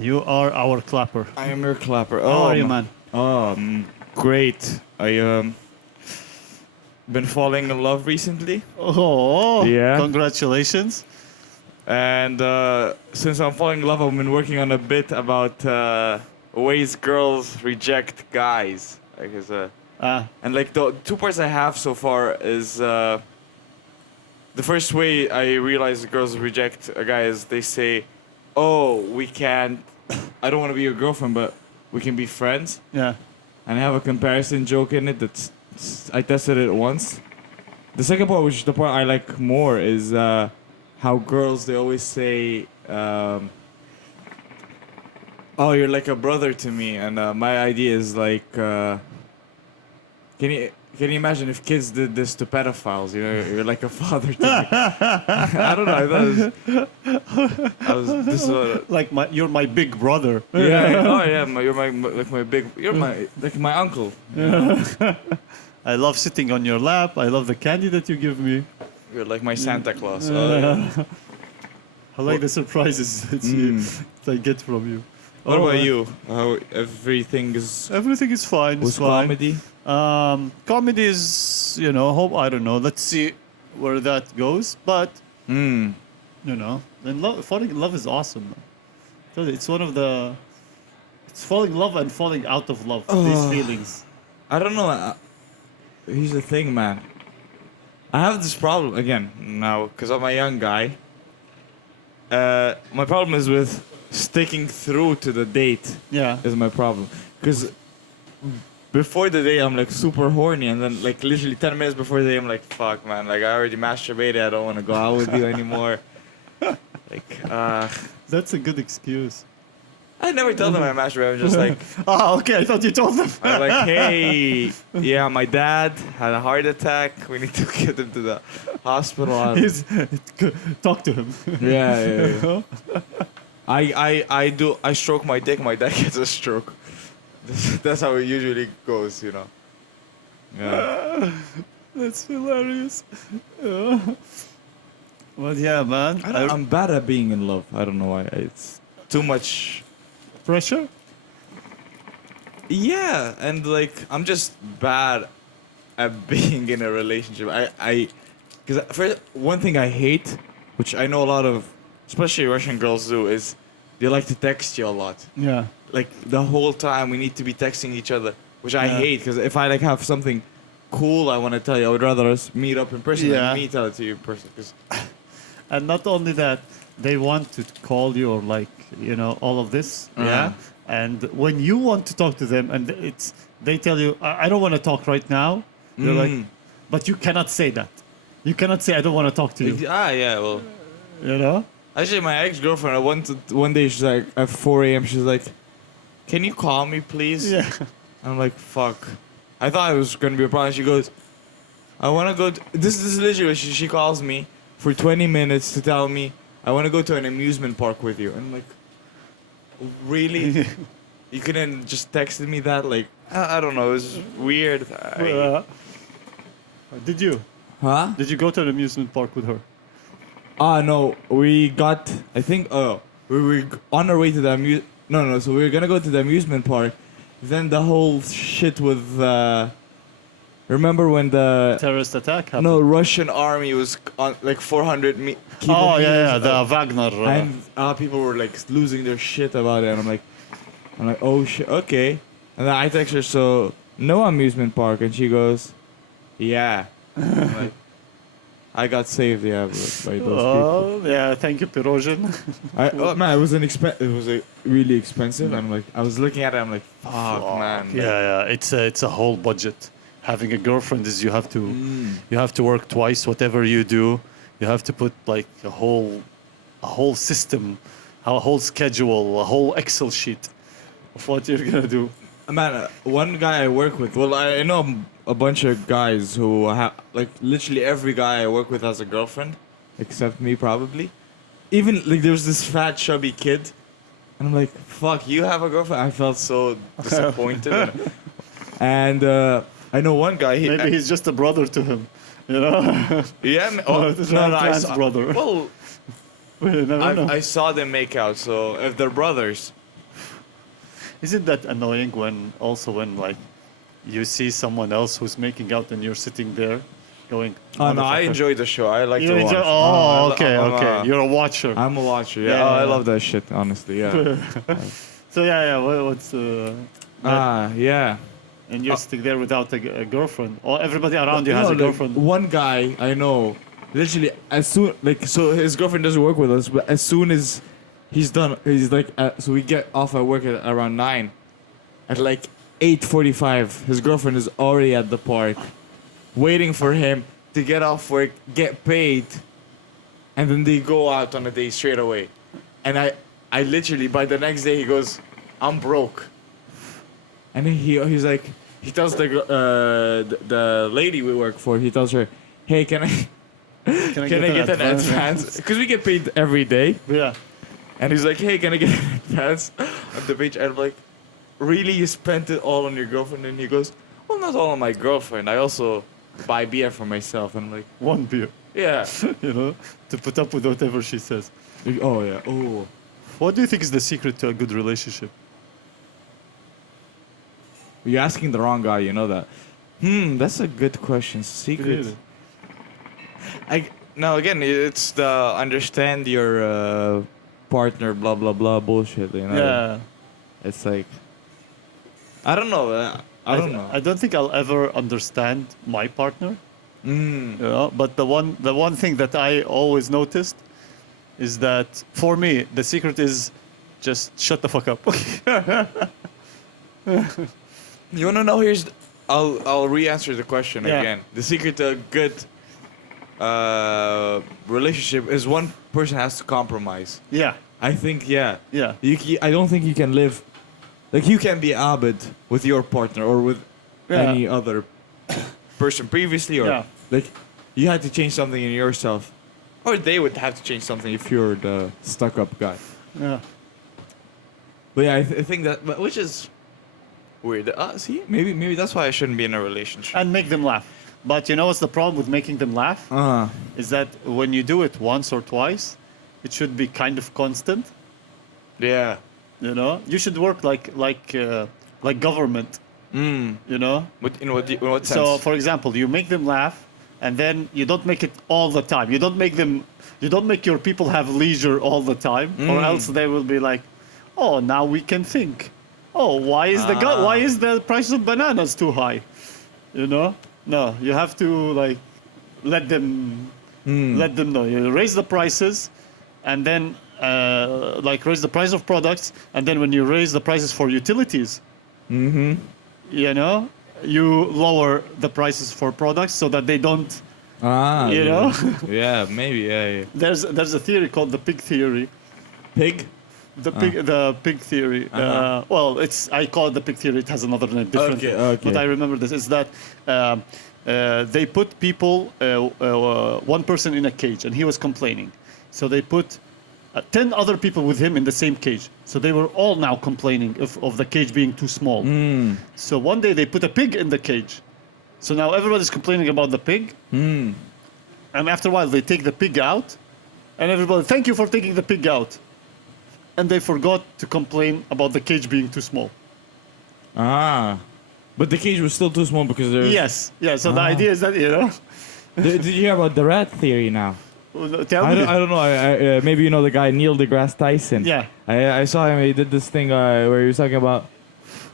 You are our clapper. I am your clapper. How are you, man? Great. I been falling in love recently, Oh, Yeah. congratulations. and since I'm falling in love, I've been working on a bit about ways girls reject guys. Like, and like the two parts I have so far is the first way I realize girls reject a guy is they say, "Oh, we can't. I don't want to be your girlfriend, but we can be friends." Yeah. And I have a comparison joke in it that's I tested it once. The second part, which is the part I like more, is how girls they always say, "Oh, you're like a brother to me," and my idea is like, can you imagine if kids did this to pedophiles? You know, you're like a father to me. I don't know. This is Like you're my big brother. yeah. Oh yeah. You're my uncle. I love sitting on your lap. I love the candy that you give me. You're like my Santa Claus. I like the surprises that I get from you. What Oh, about man. you? How everything is Everything is fine. was It's fine. comedy? Comedy is, hope. I don't know. Let's see where that goes. But and falling in love is awesome. Man. Tell you, it's one of the. It's falling in love and falling out of love. These feelings. I don't know. Here's the thing, man. I have this problem again now because I'm a young guy. My problem is with sticking through to the date. Yeah. Is my problem because before the day I'm like super horny, and then like literally 10 minutes before the day I'm like, fuck, man, like I already masturbated. I don't want to go out with you anymore. Like, That's a good excuse. I never tell them I masturbate. I'm just like. Okay. I thought you told them. I'm like, hey, yeah, my dad had a heart attack. We need to get him to the hospital. Talk to him. Yeah. I stroke my dick. My dad gets a stroke. That's how it usually goes, you know. Yeah. That's hilarious. Well, yeah, man. I'm bad at being in love. I don't know why. It's too much Pressure? Yeah, and like I'm just bad at being in a relationship. Because first one thing I hate, which I know a lot of, especially Russian girls do, is they like to text you a lot. Yeah. Like the whole time we need to be texting each other, which I Yeah. hate. Because if I like have something cool I want to tell you, I would rather us meet up in person Yeah. than me tell it to you in person. 'Cause And not only that, they want to call you or like, all of this. Yeah. And when you want to talk to them and they tell you, I don't want to talk right now. You're like, but you cannot say that. You cannot say, I don't want to talk to you. yeah, well. You know? Actually, my ex-girlfriend, one day she's like, at 4 a.m., she's like, can you call me, please? Yeah. I'm like, fuck. I thought it was going to be a problem. She goes, I want to go... This is literally what she calls me for 20 minutes to tell me, I want to go to an amusement park with you. And I'm like, really? You couldn't just texted me that? Like, I don't know. It was weird. Did you? Huh? Did you go to an amusement park with her? No. We got... I think... we were on our way to the No, so we were going to go to the amusement park. Then the whole shit with... remember when the... Terrorist attack happened? No, Russian army was on like 400 Oh, yeah, the Wagner. And people were like losing their shit about it. And I'm like, oh shit, okay. And then I text her, so no amusement park. And she goes, yeah. I'm like, I got saved, yeah, by those people. Oh, yeah, thank you, Pirozhin. Man, it was it was really expensive. And I'm like, I was looking at it, I'm like, fuck, man. Yeah, it's a whole budget. Having a girlfriend is you have to work twice. Whatever you do, you have to put like a whole system, a whole schedule, a whole Excel sheet of what you're gonna do. Man, one guy I work with. Well, I know a bunch of guys who have like literally every guy I work with has a girlfriend, except me probably. Even like there was this fat chubby kid, and I'm like, fuck, you have a girlfriend? I felt so disappointed. And I know one guy. Maybe he's just a brother to him, you know? Yeah. Trans brother. Well, You never know. I saw them make out, so if they're brothers. Isn't that annoying when like you see someone else who's making out and you're sitting there going? Oh no, I "Motherfucker." enjoy the show. I like You to watch. enjoy? Oh, I okay, I'm okay. You're a watcher. I'm a watcher. Yeah, Yeah, oh, I yeah. love that shit. Honestly, yeah. So yeah. What's Yeah. and you're sitting there without a girlfriend, or everybody around you has No, a like, girlfriend. one guy I know, literally, as soon so his girlfriend doesn't work with us, but as soon as he's done, he's like, so we get off at work at around 9, at like 8:45, his girlfriend is already at the park, waiting for him to get off work, get paid, and then they go out on a date straight away, and I literally by the next day he goes, I'm broke. And then he's like, he tells the lady we work for, he tells her, hey, can I get an advance? Because we get paid every day. Yeah. And he's like, hey, can I get an advance on the page? And I'm like, really? You spent it all on your girlfriend? And he goes, well, not all on my girlfriend. I also buy beer for myself. And I'm like, One beer, yeah. to put up with whatever she says. Oh, yeah. Oh. What do you think is the secret to a good relationship? You're asking the wrong guy, you know that. That's a good question. Secret. Really? Now again, it's the understand your partner, blah blah blah bullshit. You know. Yeah. It's like, I don't know. I don't know. I don't think I'll ever understand my partner. But the one thing that I always noticed is that for me the secret is just shut the fuck up. You wanna know? I'll re-answer the question Yeah. again. The secret to a good relationship is one person has to compromise. Yeah. I think yeah. Yeah. I don't think you can live like you can be Abed with your partner or with Yeah. any other person previously or Yeah. like you had to change something in yourself or they would have to change something if you're the stuck-up guy. Yeah. But yeah, I think that which is weird. See, maybe that's why I shouldn't be in a relationship. And make them laugh. But you know what's the problem with making them laugh? Is that when you do it once or twice, it should be kind of constant. Yeah. You know, you should work like government. You know. In what sense? So, for example, you make them laugh, and then you don't make it all the time. You don't make your people have leisure all the time, or else they will be like, "Oh, now we can think. Oh, why is the price of bananas too high?" You know. No, you have to like let them know. You raise the prices, and then like raise the price of products, and then when you raise the prices for utilities, you know, you lower the prices for products so that they don't. You know. Yeah, maybe. Yeah. There's a theory called the pig theory. Pig. The pig theory. Well, I call it the pig theory. It has another name, different. Okay. But I remember this. Is that they put people, one person in a cage, and he was complaining. So they put 10 other people with him in the same cage. So they were all now complaining of the cage being too small. So one day they put a pig in the cage. So now everybody's complaining about the pig. And after a while they take the pig out, and everybody, thank you for taking the pig out. And they forgot to complain about the cage being too small. But the cage was still too small because there's... Yes. Yeah. So the idea is that, you know. Did you hear about the rat theory now? Tell me. I don't know. Maybe you know the guy Neil deGrasse Tyson. Yeah. I saw him. He did this thing where he was talking about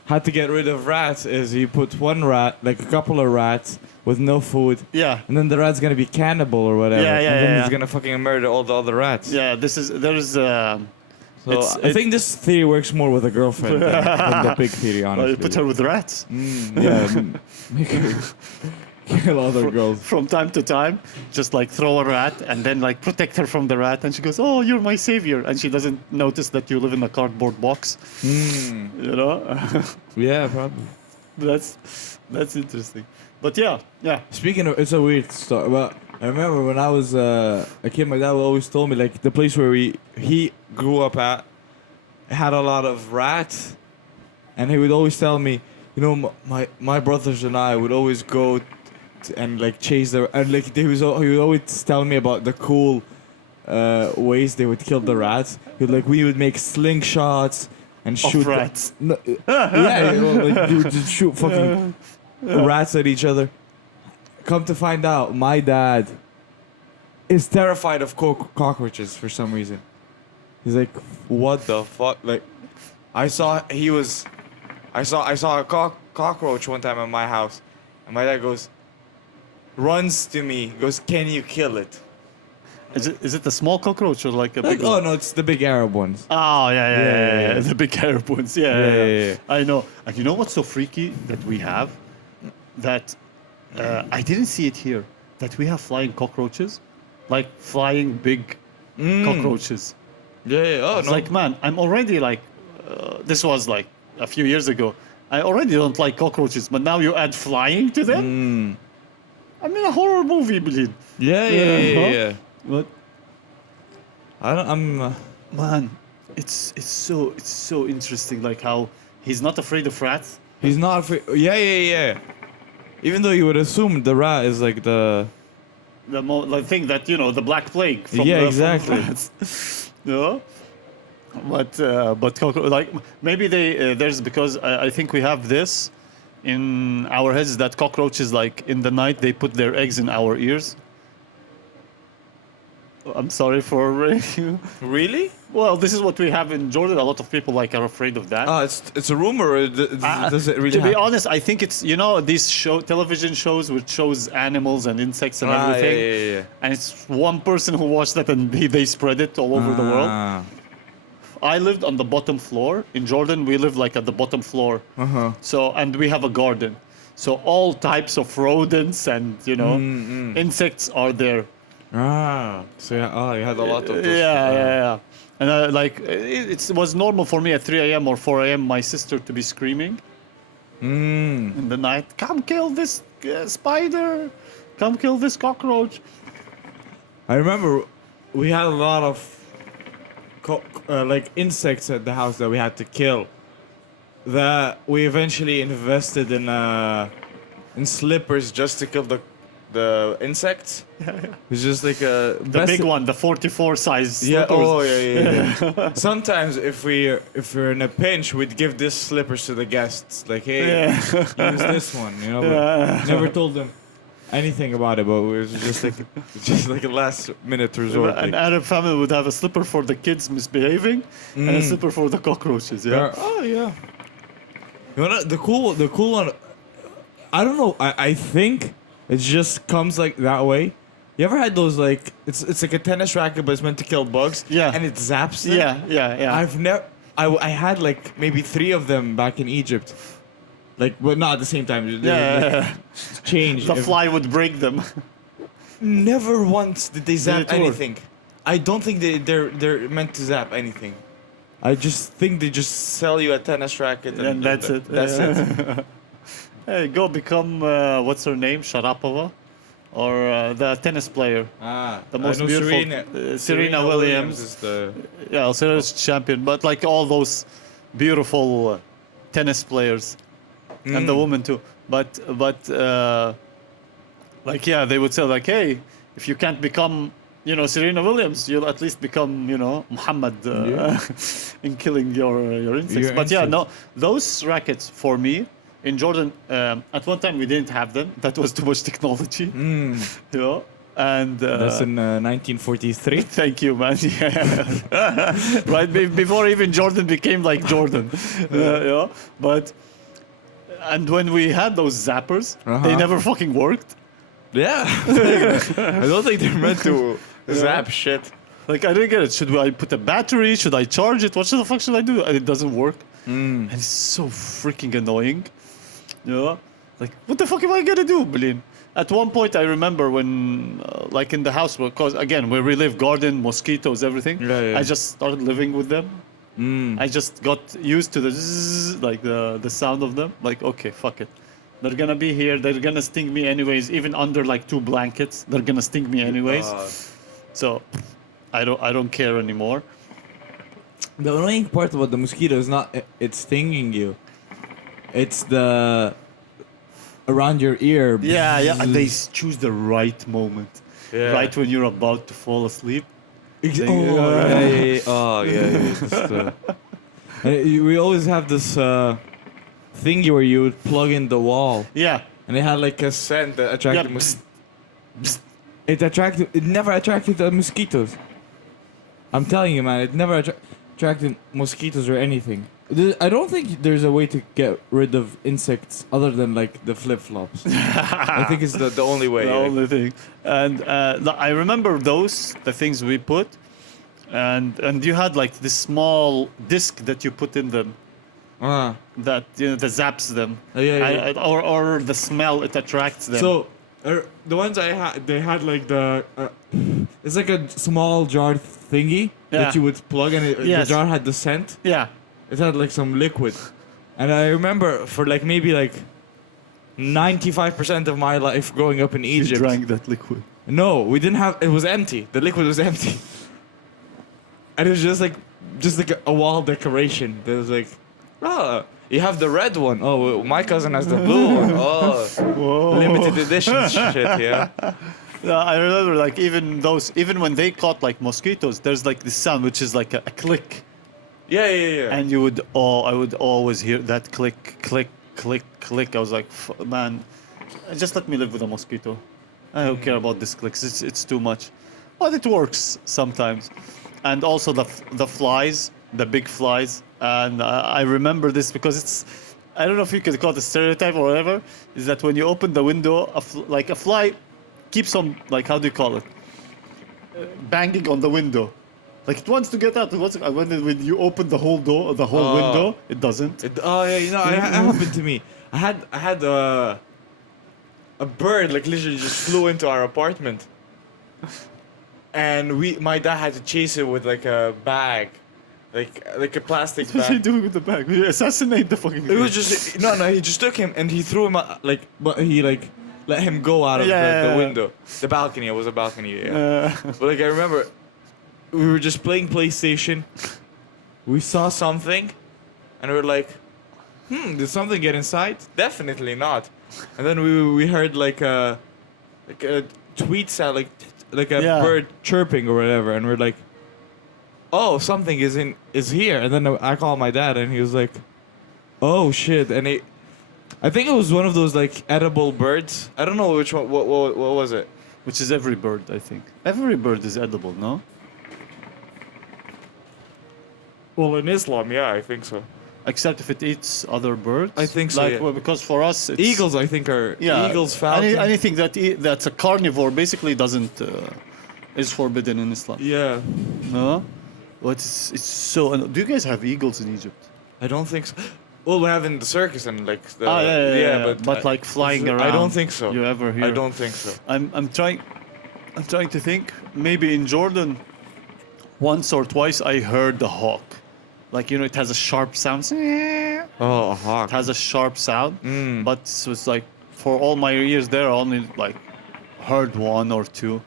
how to get rid of rats. Is he put one rat, like a couple of rats, with no food. Yeah. And then the rat's gonna be cannibal or whatever. Yeah. And then he's gonna fucking murder all the other rats. Yeah. There's. So I think this theory works more with a girlfriend than the pig theory, honestly. Well, you put her with rats. Yeah. Make her kill other girls. From time to time, just like throw a rat and then like protect her from the rat, and she goes, "Oh, you're my savior," and she doesn't notice that you live in a cardboard box. You know. Yeah, probably. That's interesting. But yeah. Speaking of, it's a weird story, but I remember when I was a kid, my dad always told me like the place where he grew up at had a lot of rats, and he would always tell me, you know, my brothers and I would always go and like chase the and like he would always tell me about the cool ways they would kill the rats. We would make slingshots and shoot rats. Like they would just shoot fucking rats at each other. Come to find out, my dad is terrified of cockroaches for some reason. He's like, what the fuck? Like, I saw a cockroach one time at my house, and my dad runs to me, goes, "Can you kill it?" Is it the small cockroach or like a big one? Oh no, it's the big Arab ones. Oh yeah. The big Arab ones. Yeah. I know. And you know what's so freaky that we have? That I didn't see it here. That we have flying cockroaches, like flying big cockroaches. Yeah. Oh It's no. like, man, I'm already like, this was like a few years ago. I already don't like cockroaches, but now you add flying to them. I'm in a horror movie, believe. Yeah. But I'm. man, it's so interesting, like how he's not afraid of rats. He's not afraid. Yeah. Even though you would assume the rat is like the Thing that the Black Plague. From exactly. From rats. No, but like maybe there's because I think we have this in our heads that cockroaches, like in the night they put their eggs in our ears. I'm sorry for you. Really? Well, this is what we have in Jordan. A lot of people are afraid of that. It's a rumor. Or does it really to be happen? honest, I think it's these television shows which shows animals and insects and everything. Yeah. And it's one person who watched that and they spread it all over the world. I lived on the bottom floor. In Jordan, we live like at the bottom floor. So, and we have a garden. So all types of rodents and, insects are there. So you had a lot of those. Yeah. And it was normal for me at 3 a.m. or 4 a.m. my sister to be screaming in the night, "Come kill this spider! Come kill this cockroach!" I remember we had a lot of insects at the house that we had to kill. That we eventually invested in slippers just to kill the insects. It's just like the big one, the 44 size. Yeah. Slippers. Oh yeah. Sometimes if we're in a pinch, we'd give this slippers to the guests. Like, hey, use this one. But never told them anything about it. But it was just like a last minute resort. An Arab family would have a slipper for the kids misbehaving and a slipper for the cockroaches. Yeah. Oh yeah. The cool one. I don't know. I think it just comes like that way. You ever had those it's like a tennis racket but it's meant to kill bugs? Yeah. And it zaps them? Yeah. I had like maybe 3 of them back in Egypt. But not at the same time. Change. The fly would break them. Never once did they zap Did it work? anything. I don't think they're meant to zap anything. I just think they just sell you a tennis racket And that's it. That's it. Hey, go become what's her name, Sharapova, or the tennis player, the most beautiful Serena Williams. Is the Serena's champion, but like all those beautiful tennis players, and the women too. But they would say like, hey, if you can't become Serena Williams, you'll at least become Muhammad in killing your insects. But those rackets for me. In Jordan, at one time we didn't have them. That was too much technology. And that's in 1943. Thank you, man. Yeah. Right before even Jordan became like Jordan. But and when we had those zappers, they never fucking worked. Yeah, I don't think they're meant to zap shit. Like I didn't get it. Should I put a battery? Should I charge it? What the fuck should I do? And it doesn't work. And it's so freaking annoying. Like what the fuck am I gonna do, Bilin? At one point, I remember when, like in the house, because again, where we live, garden, mosquitoes, everything. Yeah. I just started living with them. I just got used to the zzz, like the sound of them. Like, okay, fuck it. They're gonna be here. They're gonna sting me anyways. Even under like 2 blankets, they're gonna sting me anyways. So, I don't care anymore. The annoying part about the mosquito is not it stinging you. It's the around your ear. Yeah. And they choose the right moment. Yeah. Right when you're about to fall asleep. We always have this thingy where you would plug in the wall. Yeah. And it had like a scent that attracted Psst. It never attracted the mosquitoes. I'm telling you, man, it never attracted mosquitoes or anything. I don't think there's a way to get rid of insects other than like the flip-flops. I think it's the only way. The only thing. And I remember the things we put, and you had like this small disc that you put in them. That that zaps them. Or the smell, it attracts them. So the ones I had, they had like the it's like a small jar thingy that you would plug, and the jar had the scent. Yeah. It had like some liquid, and I remember for like maybe like 95% of my life growing up in Egypt. You drank that liquid. No, we didn't have. It was empty. The liquid was empty, and it was just like a wall decoration. There was like, you have the red one. Oh, my cousin has the blue one. Oh, whoa. Limited edition shit. Yeah. I remember like even when they caught like mosquitoes, there's like this sound which is like a click. Yeah. And I would always hear that click, click, click, click. I was like, man, just let me live with a mosquito. I don't care about this clicks. It's too much. But it works sometimes. And also the flies, the big flies. And I remember this because I don't know if you could call it a stereotype or whatever, is that when you open the window, like a fly keeps on, like, how do you call it? Banging on the window. Like it wants to get out. When you open the whole window, it doesn't. It happened to me. I had a bird like literally just flew into our apartment, and my dad had to chase it with like a bag, like a plastic bag. What did he do with the bag? He assassinate the fucking. It was just no. He just took him and he threw him out, but he like let him go out of the window, the balcony. It was a balcony. Yeah. But like I remember. We were just playing PlayStation. We saw something, and we were like, did something get inside? Definitely not. And then we heard like a tweet sound, like a bird chirping or whatever, and we're like, oh, something is here. And then I called my dad, and he was like, oh shit. And I think it was one of those like edible birds. I don't know which one. What was it? Which is every bird, I think. Every bird is edible, no? Well, in Islam, yeah, I think so. Except if it eats other birds. I think so. Well, because for us, it's, eagles, I think, are eagles, falcons. Anything that's a carnivore basically doesn't is forbidden in Islam. Yeah. No. But it's so. Do you guys have eagles in Egypt? I don't think so. Well, we have in the circus and like the. But like flying around. I don't think so. You ever hear? I don't think so. I'm trying to think. Maybe in Jordan, once or twice I heard the hawk. Like, it has a sharp sound. Oh, a hawk. It has a sharp sound. But it's like, for all my years there, I only like heard one or two.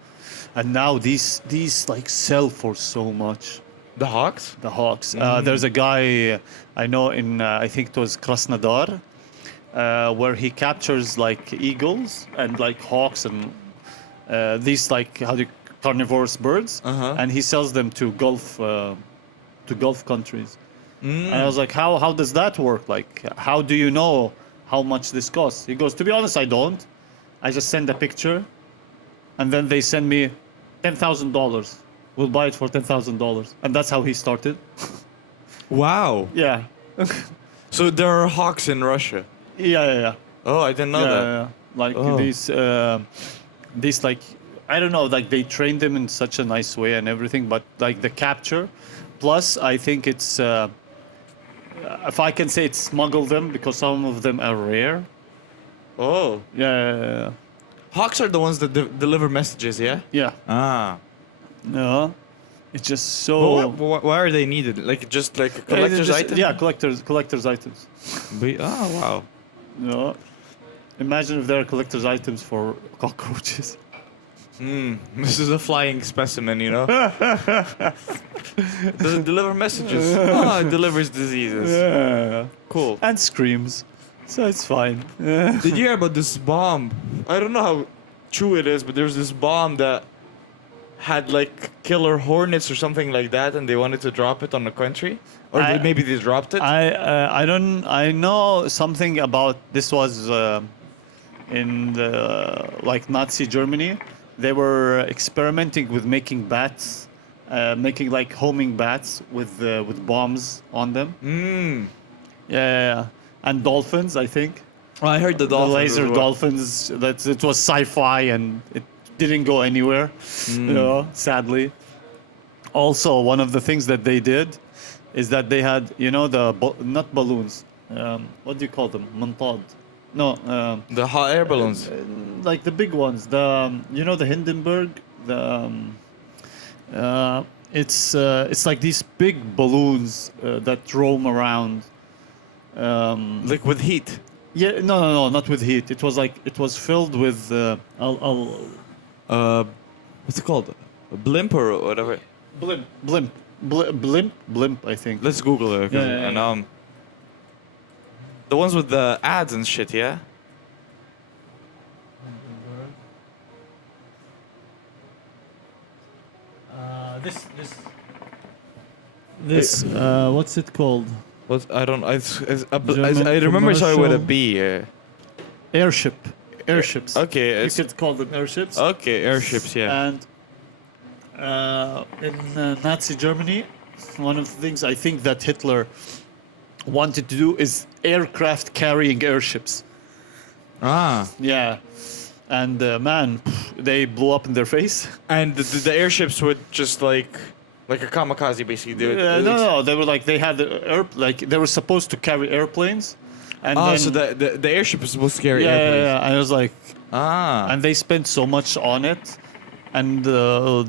And now these like sell for so much. The hawks? The hawks. There's a guy I know in, I think it was Krasnodar, where he captures like eagles and like hawks and these like, carnivorous birds. And he sells them to Gulf countries. And I was like, how does that work? Like, how do you know how much this costs? He goes, to be honest, I don't. I just send a picture, and then they send me $10,000. We'll buy it for $10,000. And that's how he started. Wow. Yeah. So there are hawks in Russia? Yeah. Oh, I didn't know that. Yeah. Like these like, I don't know, like they train them in such a nice way and everything, but like the capture, plus I think it's, if I can say it, smuggle them because some of them are rare. Oh. Yeah. Hawks are the ones that deliver messages, yeah? Yeah. Ah. No. It's just so... But why are they needed? Like, just like a collector's item? Yeah, collector's items. Oh, wow. No. Imagine if there are collector's items for cockroaches. This is a flying specimen, Doesn't deliver messages. It delivers diseases. Yeah. Cool. And screams. So it's fine. Did you hear about this bomb? I don't know how true it is, but there's this bomb that had like killer hornets or something like that, and they wanted to drop it on the country, or maybe they dropped it. I don't. I know something about this was in the like Nazi Germany. They were experimenting with making bats, making like homing bats with bombs on them. Yeah, and dolphins. I think Oh, I heard the the dolphins. laser as well. dolphins. That it was sci-fi and it didn't go anywhere. You know, sadly. Also, one of the things that they did is that they had, you know, not balloons. What do you call them? Montad. No, The hot air balloons. like the big ones. The you know the Hindenburg. The it's like these big balloons that roam around. Like with heat. Yeah, no, not with heat. It was like it was filled with. What's it called? A blimp or whatever. Blimp. I think. Let's Google it. Yeah, And the ones with the ads and shit, yeah. This what's it called? What I don't. German I remember starting with a commercial. B. Airships. Okay. You It's, could call them airships. okay. Airships. Yeah. And in Nazi Germany, one of the things I think that Hitler wanted to do is aircraft carrying airships. Ah. Yeah. And man, they blew up in their face. And the airships would just like a kamikaze basically. They would, No, they were like they had like they were supposed to carry airplanes. And Oh, then, so the airship is supposed to carry airplanes. yeah. And I was like, Ah. and they spent so much on it, and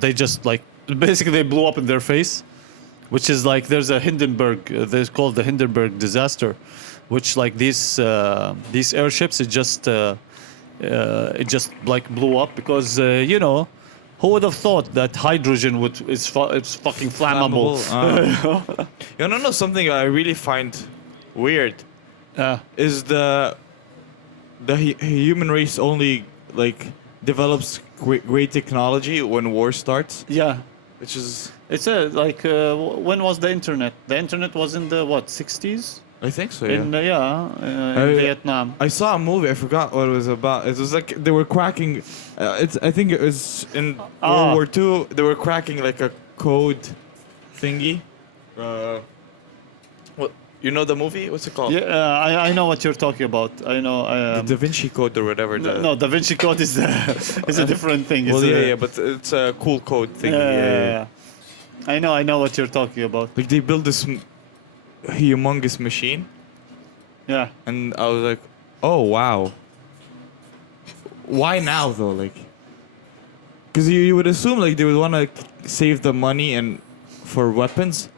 they just like basically they blew up in their face, which is like there's a Hindenburg. There's called the Hindenburg disaster, which like these airships it just like blew up because you know. Who would have thought that hydrogen it's fucking flammable? You wanna know something I really find weird? Is the human race only like develops great technology when war starts? Yeah, Which is it's like when was the internet? The internet was in the what 60s? I think so. Yeah. In Vietnam. I saw a movie. I forgot what it was about. It was like they were cracking. I think it was in World War II. They were cracking like a code thingy. What you know the movie? What's it called? Yeah, I know what you're talking about. I know. The Da Vinci Code or whatever. No, Da Vinci Code is is a different thing. Well, It's yeah, but it's a cool code thing. yeah. I know what you're talking about. Like they built this humongous machine, Yeah. and I was like, oh wow. Why now though? Like, because you would assume like they would want to save the money and for weapons,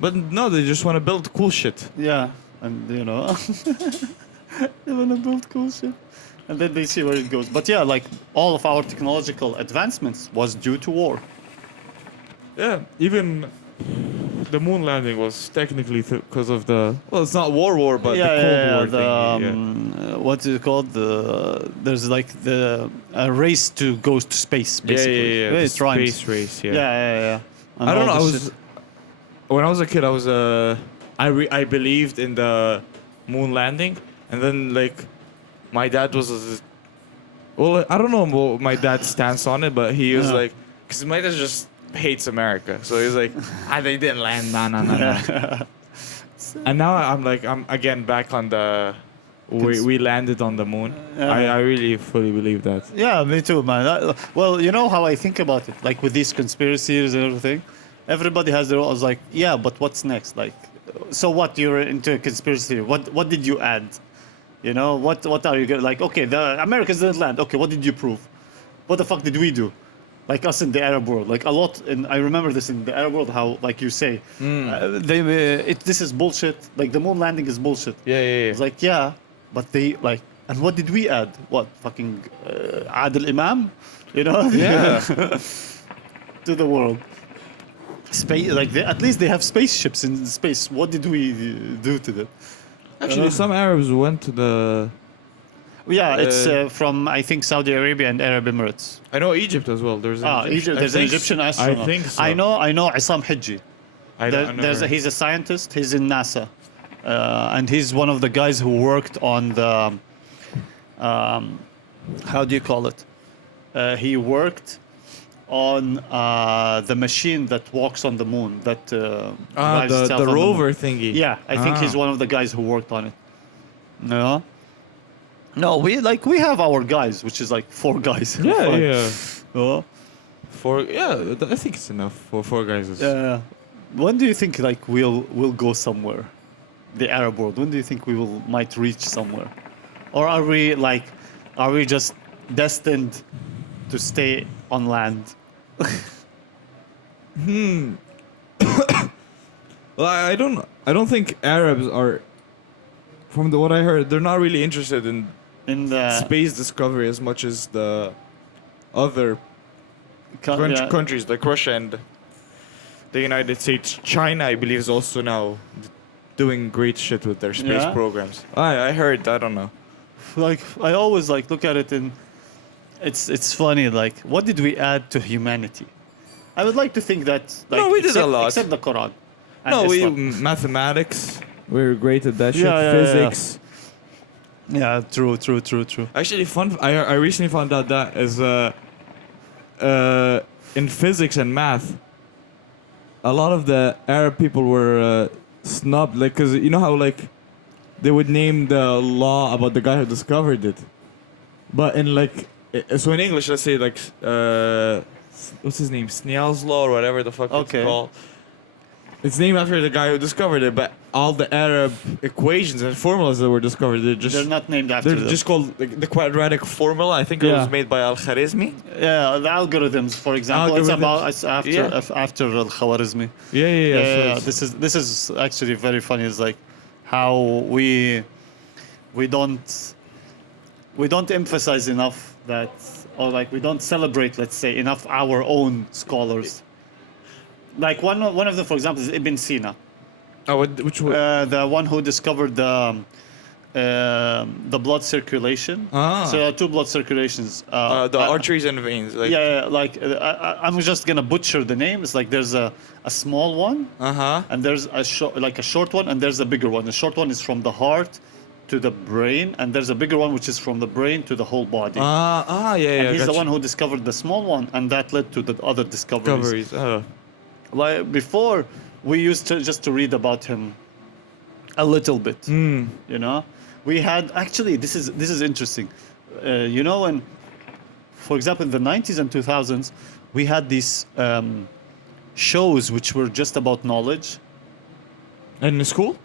but no, they just want to build cool shit. Yeah, and you know, they wanna build cool shit, and then they see where it goes. But yeah, like all of our technological advancements was due to war. Yeah, even the moon landing was technically because of the it's not war, but the Cold War thing. What's it called? There's like a race to go to space. Basically, Yeah. The It rhymes. space race. Yeah. Yeah. And I don't know. all I this was when I was a kid. I was I believed in the moon landing, and then like my dad was. Well, I don't know what my dad's stance on it, but he was Yeah. like, because my dad just hates America, so he's like, they didn't land. No. And now I'm again back on the. We landed on the moon. I really fully believe that. Yeah, me too, man. Well, you know how I think about it, like with these conspiracies and everything. Everybody has their own. I was like, yeah, but what's next? Like, so what? You're into a conspiracy. What did you add? You know, what are you gonna like? Okay, the Americans didn't land. Okay, what did you prove? What the fuck did we do? Like us in the Arab world, like a lot. And I remember this in the Arab world, how like you say, this is bullshit. Like the moon landing is bullshit. Yeah. It's like yeah, but they like. And what did we add? What fucking Adil Imam? You know? Yeah. To the world. Space, like at least they have spaceships in space. What did we do to them? Actually, some Arabs went to the. Yeah, it's from, I think, Saudi Arabia and Arab Emirates. I know Egypt as well. There's an Egypt. There's an Egyptian astronaut. I think so. I know Isam Hijji. He's a scientist. He's in NASA, and he's one of the guys who worked on the. How do you call it? He worked on the machine that walks on the moon. That drives itself the on rover moon. thingy. Yeah, I think he's one of the guys who worked on it. No. No, we have our guys, which is like 4 guys. Yeah. Oh. I think it's enough for 4 guys. When do you think like we'll go somewhere? The Arab world. When do you think we might reach somewhere? Or are we just destined to stay on land? Well, I don't think Arabs are, from what I heard, they're not really interested in the space discovery as much as the other countries like Russia and the United States. China, I believe, is also now doing great shit with their space programs. I heard. I don't know. Like I always look at it and it's funny. Like, what did we add to humanity? I would like to think that no, we did a lot except the Quran. No, mathematics. We were great at that shit. Physics. Yeah, true. Actually, I recently found out that as in physics and math, a lot of the Arab people were snubbed, like, cause you know how like they would name the law about the guy who discovered it, but in like so in English, let's say like what's his name, Snell's law or whatever the fuck it's called. It's named after the guy who discovered it, but all the Arab equations and formulas that were discovered, they're not named after them. They're just called the quadratic formula. I think it was made by Al-Khwarizmi. Yeah, the algorithms, for example. It's after Al-Khwarizmi. Yeah. This is actually very funny. It's like how we don't emphasize enough that, or like we don't celebrate, let's say, enough our own scholars. Like one of them, for example, is Ibn Sina. Oh, which one? The one who discovered the blood circulation. So there are 2 blood circulations. The arteries and veins. Like. I'm just gonna butcher the name. It's like there's a small one, and there's a short one, and there's a bigger one. The short one is from the heart to the brain, and there's a bigger one which is from the brain to the whole body. And he's the one who discovered the small one, and that led to the other discoveries. Like before, we used to just to read about him a little bit. You know, we had actually this is interesting. You know, when, for example, in the 90s and 2000s, we had these shows which were just about knowledge. And in school?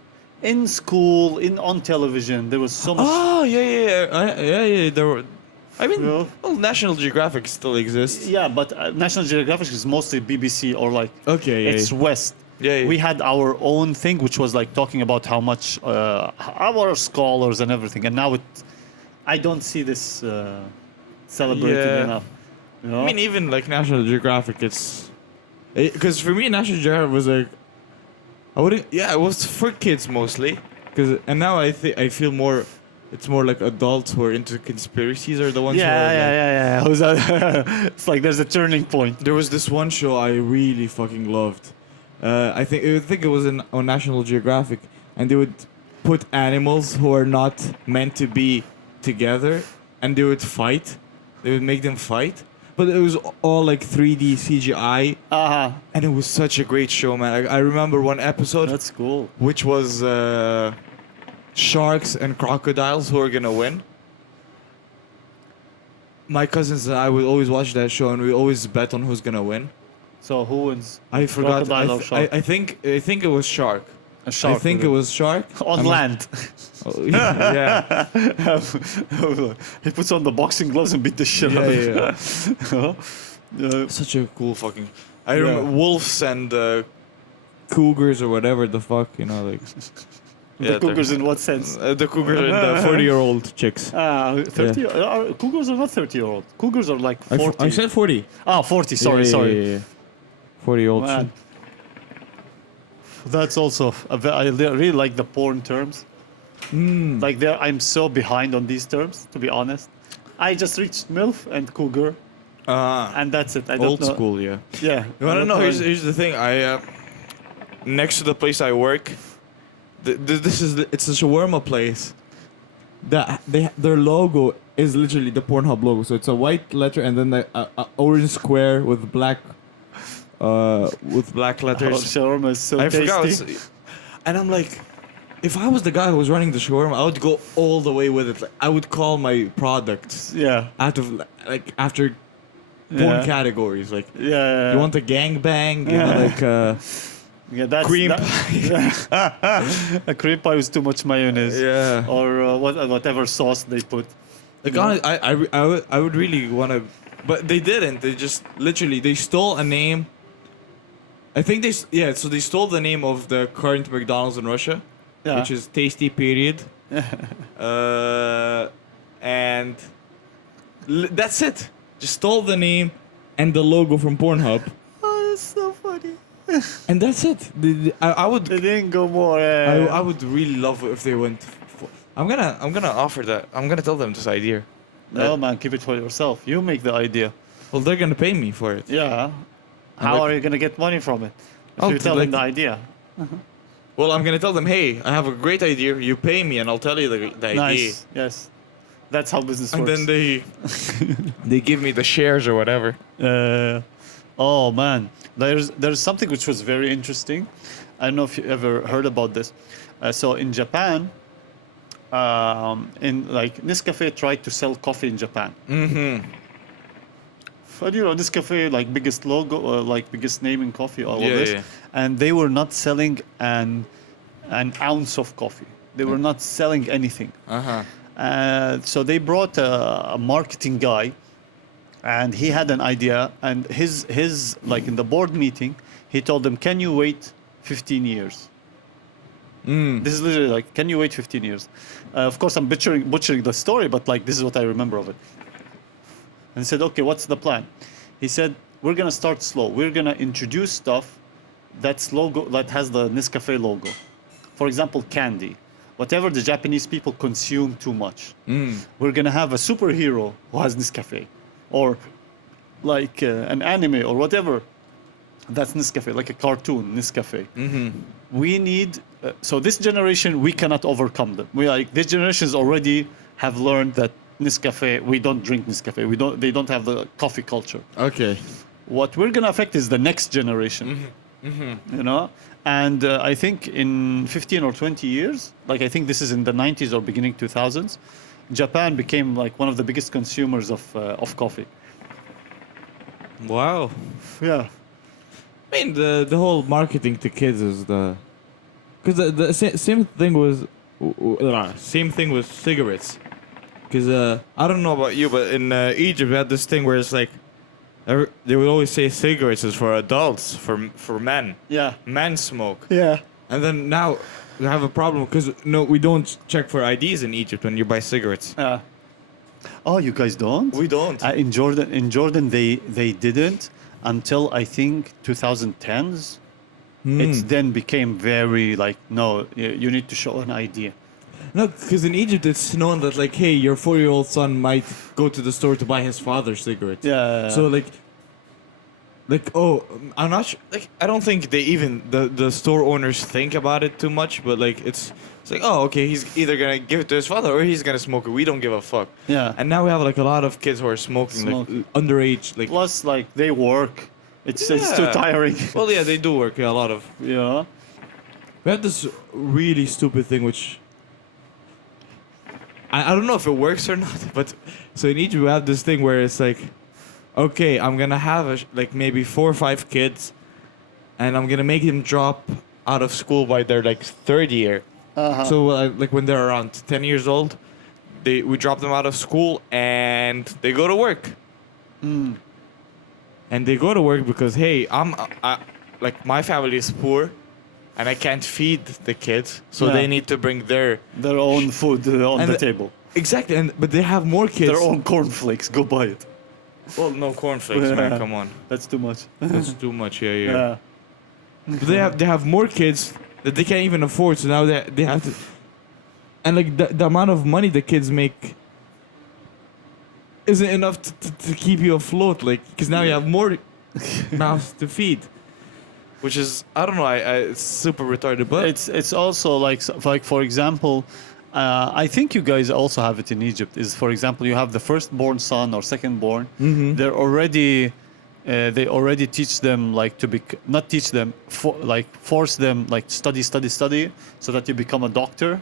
In school, on television, there was so much. There were. I mean, well, National Geographic still exists. Yeah, but National Geographic is mostly BBC or like it's West. We had our own thing, which was like talking about how much our scholars and everything, and now I don't see this celebrated enough. You know? I mean, even like National Geographic, because for me, National Geographic was like, it was for kids mostly, and now I feel more. It's more like adults who are into conspiracies are the ones who are Yeah. It's like there's a turning point. There was this one show I really fucking loved. I think it was on National Geographic, and they would put animals who are not meant to be together, and they would fight. They would make them fight. But it was all like 3D CGI. And it was such a great show, man. I remember one episode. That's cool. Which was... sharks and crocodiles who are gonna win. My cousins and I would always watch that show, and we always bet on who's gonna win. So who wins? I forgot. I think it was shark. A shark. I think it was shark on land. Yeah. He puts on the boxing gloves and beat the shit out of him. Such a cool fucking. I remember wolves and cougars or whatever the fuck, you know, like. The cougars in what sense? The cougars are the 40-year-old chicks. 30. Cougars are not 30-year-old. Cougars are like 40. I said 40. 40. Sorry. Yeah. 40-year-old. That's also I really like the porn terms. Like I'm so behind on these terms, to be honest. I just reached MILF and Cougar, and that's it. I don't Old know. school, yeah. Yeah. You wanna know? Here's the thing. I next to the place I work, it's a shawarma place. Their logo is literally the Pornhub logo. So it's a white letter and then a orange square with black letters. Oh, shawarma is so I tasty. forgot. And I'm like, if I was the guy who was running the shawarma, I would go all the way with it. Like, I would call my products Yeah. out of after porn Yeah. categories. Like, Yeah. you want a gangbang? You know, like Yeah, that's cream pie. A cream pie with too much mayonnaise. Yeah. Or whatever sauce they put. Like, honestly, I would really want to, but they didn't. They just literally they stole a name. I think so they stole the name of the current McDonald's in Russia, Yeah. which is Tasty Period. And that's it. Just stole the name and the logo from Pornhub, Oh, that's so funny. and that's it. I would They didn't go more. I would really love if they went. I'm gonna offer that. I'm gonna tell them this idea. No, man, keep it for yourself. You make the idea. Well, they're gonna pay me for it. Yeah. How like- are you gonna get money from it? If Oh, you tell them the idea. Well, I'm gonna tell them, hey, I have a great idea. You pay me, and I'll tell you the idea. Nice. Yes. That's how business And works. then they give me the shares or whatever. Oh man, there's something which was very interesting. I don't know if you ever heard about this. So in Japan, in like Nescafe tried to sell coffee in Japan. Mm-hmm. But you know, Nescafe like biggest logo, like biggest name in coffee, all of Yeah, this, yeah. and they were not selling an ounce of coffee. They were not selling anything. Uh-huh. So they brought a marketing guy, and he had an idea. And his like in the board meeting, he told them, "Can you wait 15 years?" This is literally like, "Can you wait 15 years?" Of course, I'm butchering the story, but like this is what I remember of it. And he said, "Okay, what's the plan?" He said, "We're gonna start slow. We're gonna introduce stuff that has the Nescafe logo. For example, candy." Whatever the Japanese people consume too much. We're gonna have a superhero who has Nescafe, or like an anime or whatever. That's Nescafe, like a cartoon Nescafe. We need so this generation we cannot overcome them. This generation already have learned that Nescafe. We don't drink Nescafe. They don't have the coffee culture. Okay. What we're gonna affect is the next generation. You know. And I think in 15 or 20 years, like I think this is in the 90s or beginning 2000s, Japan became like one of the biggest consumers of coffee. Wow. Yeah. I mean, the whole marketing to kids is because same thing was same thing with cigarettes. Because I don't know about you, but in Egypt we had this thing where it's like they would always say cigarettes is for adults, for men. Yeah. Men smoke. Yeah. And then now we have a problem because no, we don't check for IDs in Egypt when you buy cigarettes. Oh, you guys don't? We don't. In Jordan, they didn't until I think 2010s. It then became very like, no, you need to show an ID. No, because in Egypt it's known that like, hey, your 4-year-old son might go to the store to buy his father's cigarettes. Yeah. So like, oh, I'm not sure. Like, I don't think they even the store owners think about it too much. But like, it's like, oh, okay, he's either gonna give it to his father or he's gonna smoke it. We don't give a fuck. Yeah. And now we have like a lot of kids who are smoking. Like underage. Like, Plus, like they work. It's too Yeah. tiring. well, yeah, they do work. Yeah, a lot of. Yeah. We had this really stupid thing which I don't know if it works or not, but so in Egypt we have this thing where it's like, okay, I'm gonna have like maybe 4 or 5 kids, and I'm gonna make them drop out of school by their like 3rd year. So like when they're around 10 years old, we drop them out of school and they go to work. And they go to work because hey, like my family is poor. And I can't feed the kids, so Yeah. they need to bring their own food on And the the- table. exactly. But they have more kids. Their own cornflakes. Go buy it. Well, no cornflakes, man. Come on, That's too much. that's too much. Yeah. Yeah. But they have more kids that they can't even afford. So now they have to. and like the amount of money the kids make isn't enough to keep you afloat, like, because now you have more mouths to feed, which is, I don't know, it's super retarded, but It's also like for example, I think you guys also have it in Egypt. Is for example, you have the firstborn son or secondborn. They're already they already teach them like to be not teach them like force them like study so that you become a doctor.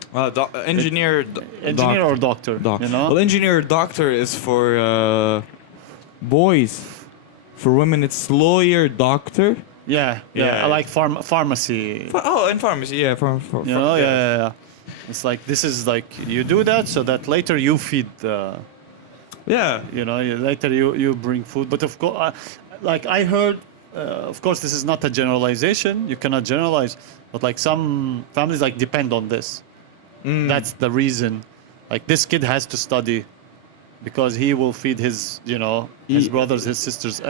engineer, Engineer or doctor. You know. Well, engineer or doctor is for boys. For women, it's lawyer, doctor. Yeah. I like pharmacy. And pharmacy, yeah. You know, yeah. It's like this is like you do that so that later you feed. Yeah. You know, later you bring food. But of course, like I heard, of course, this is not a generalization. You cannot generalize. But like some families like depend on this. That's the reason. Like this kid has to study because he will feed his, you know, his brothers, his sisters.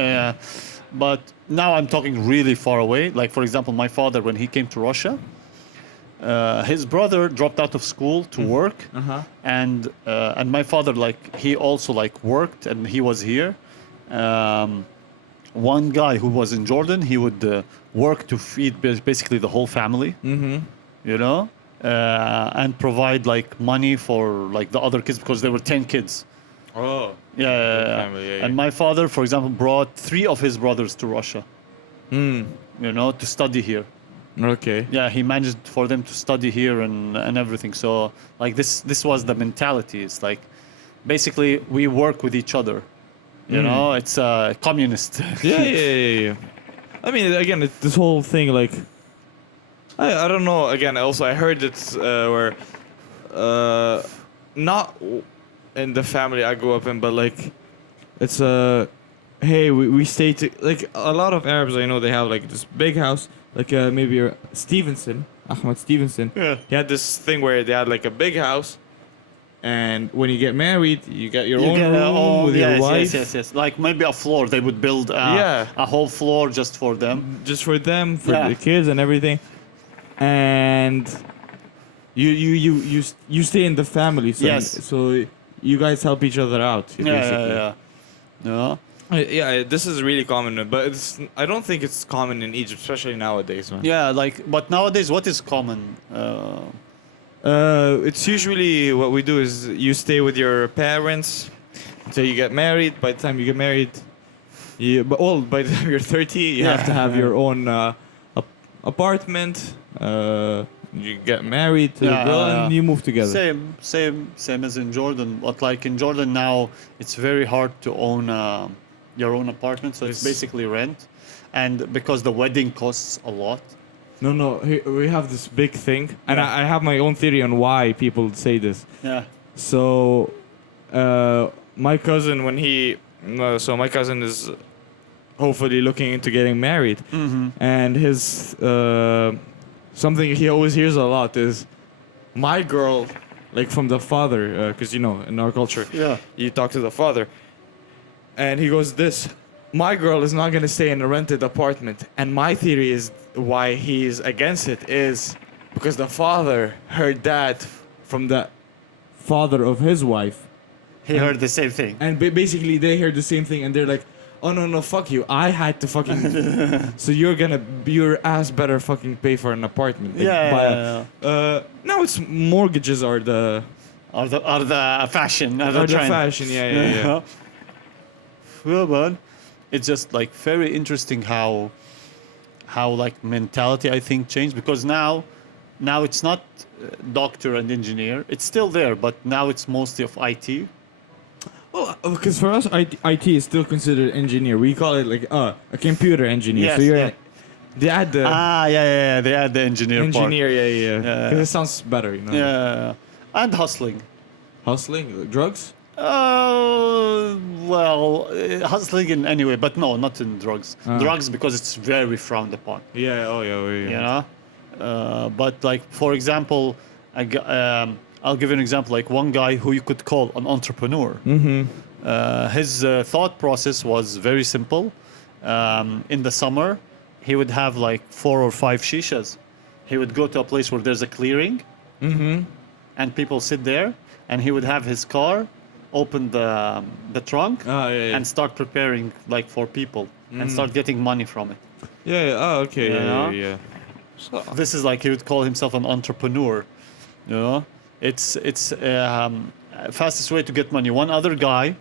But now I'm talking really far away. Like for example, my father, when he came to Russia, his brother dropped out of school to work, and my father like he also like worked and he was here. One guy who was in Jordan, he would work to feed basically the whole family, you know, and provide like money for like the other kids because there were 10 kids. Oh. Yeah. Family, And my father, for example, brought 3 of his brothers to Russia, you know, to study here. Okay. Yeah, he managed for them to study here and everything. So like this was the mentality. It's like basically we work with each other. You know, it's communist. Yeah. I mean, again, this whole thing, like, I don't know. Again, also I heard it's where not in the family I grew up in, but like it's hey, we stay to, like, a lot of Arabs I know, they have like this big house, like maybe Ahmed Stevenson. Yeah. He had this thing where they had like a big house, and when you get married, you get your own room with your wife. Yes. Like maybe a floor. They would build a whole floor just for them. Just for them, for the kids and everything. And you stay in the family. So, so you guys help each other out. Basically. Yeah, this is really common, but I don't think it's common in Egypt, especially nowadays, man. Yeah, like, but nowadays, what is common? It's usually what we do is you stay with your parents until you get married. By the time you get married, by the time you're 30, you have to have your own apartment. You get married to the girl and you move together. Same as in Jordan. But like in Jordan now, it's very hard to own your own apartment. So it's basically rent, and because the wedding costs a lot. No, we have this big thing, and I have my own theory on why people say this. Yeah. So, my cousin, my cousin is hopefully looking into getting married, and his something he always hears a lot is, my girl, like from the father, because you know in our culture, you talk to the father, and he goes this. My girl is not going to stay in a rented apartment. And my theory is why he's against it is because the father heard that from the father of his wife. He heard the same thing. And basically they heard the same thing and they're like, oh no, fuck you. I had to fucking... So your ass better fucking pay for an apartment. Now it's mortgages are the fashion. Are the fashion, yeah. Well, man. It's just like very interesting how like mentality I think changed, because now it's not doctor and engineer. It's still there, but now it's mostly of IT. Well, because for us, IT is still considered engineer. We call it like a computer engineer. Yes, so they add the they add the engineer part. Because it sounds better, you know. Yeah, and hustling. Hustling, drugs. Hustling in any way, but no, not in drugs. Drugs because it's very frowned upon. Yeah. You know, but like for example, I'll give you an example. Like one guy who you could call an entrepreneur. His thought process was very simple. In the summer, he would have like 4 or 5 shishas. He would go to a place where there's a clearing. and people sit there, and he would have his car, open the trunk, and start preparing like for people, and start getting money from it. Yeah. Oh, okay. You know? Yeah. So, This is like he would call himself an entrepreneur. You know, it's fastest way to get money. One other guy,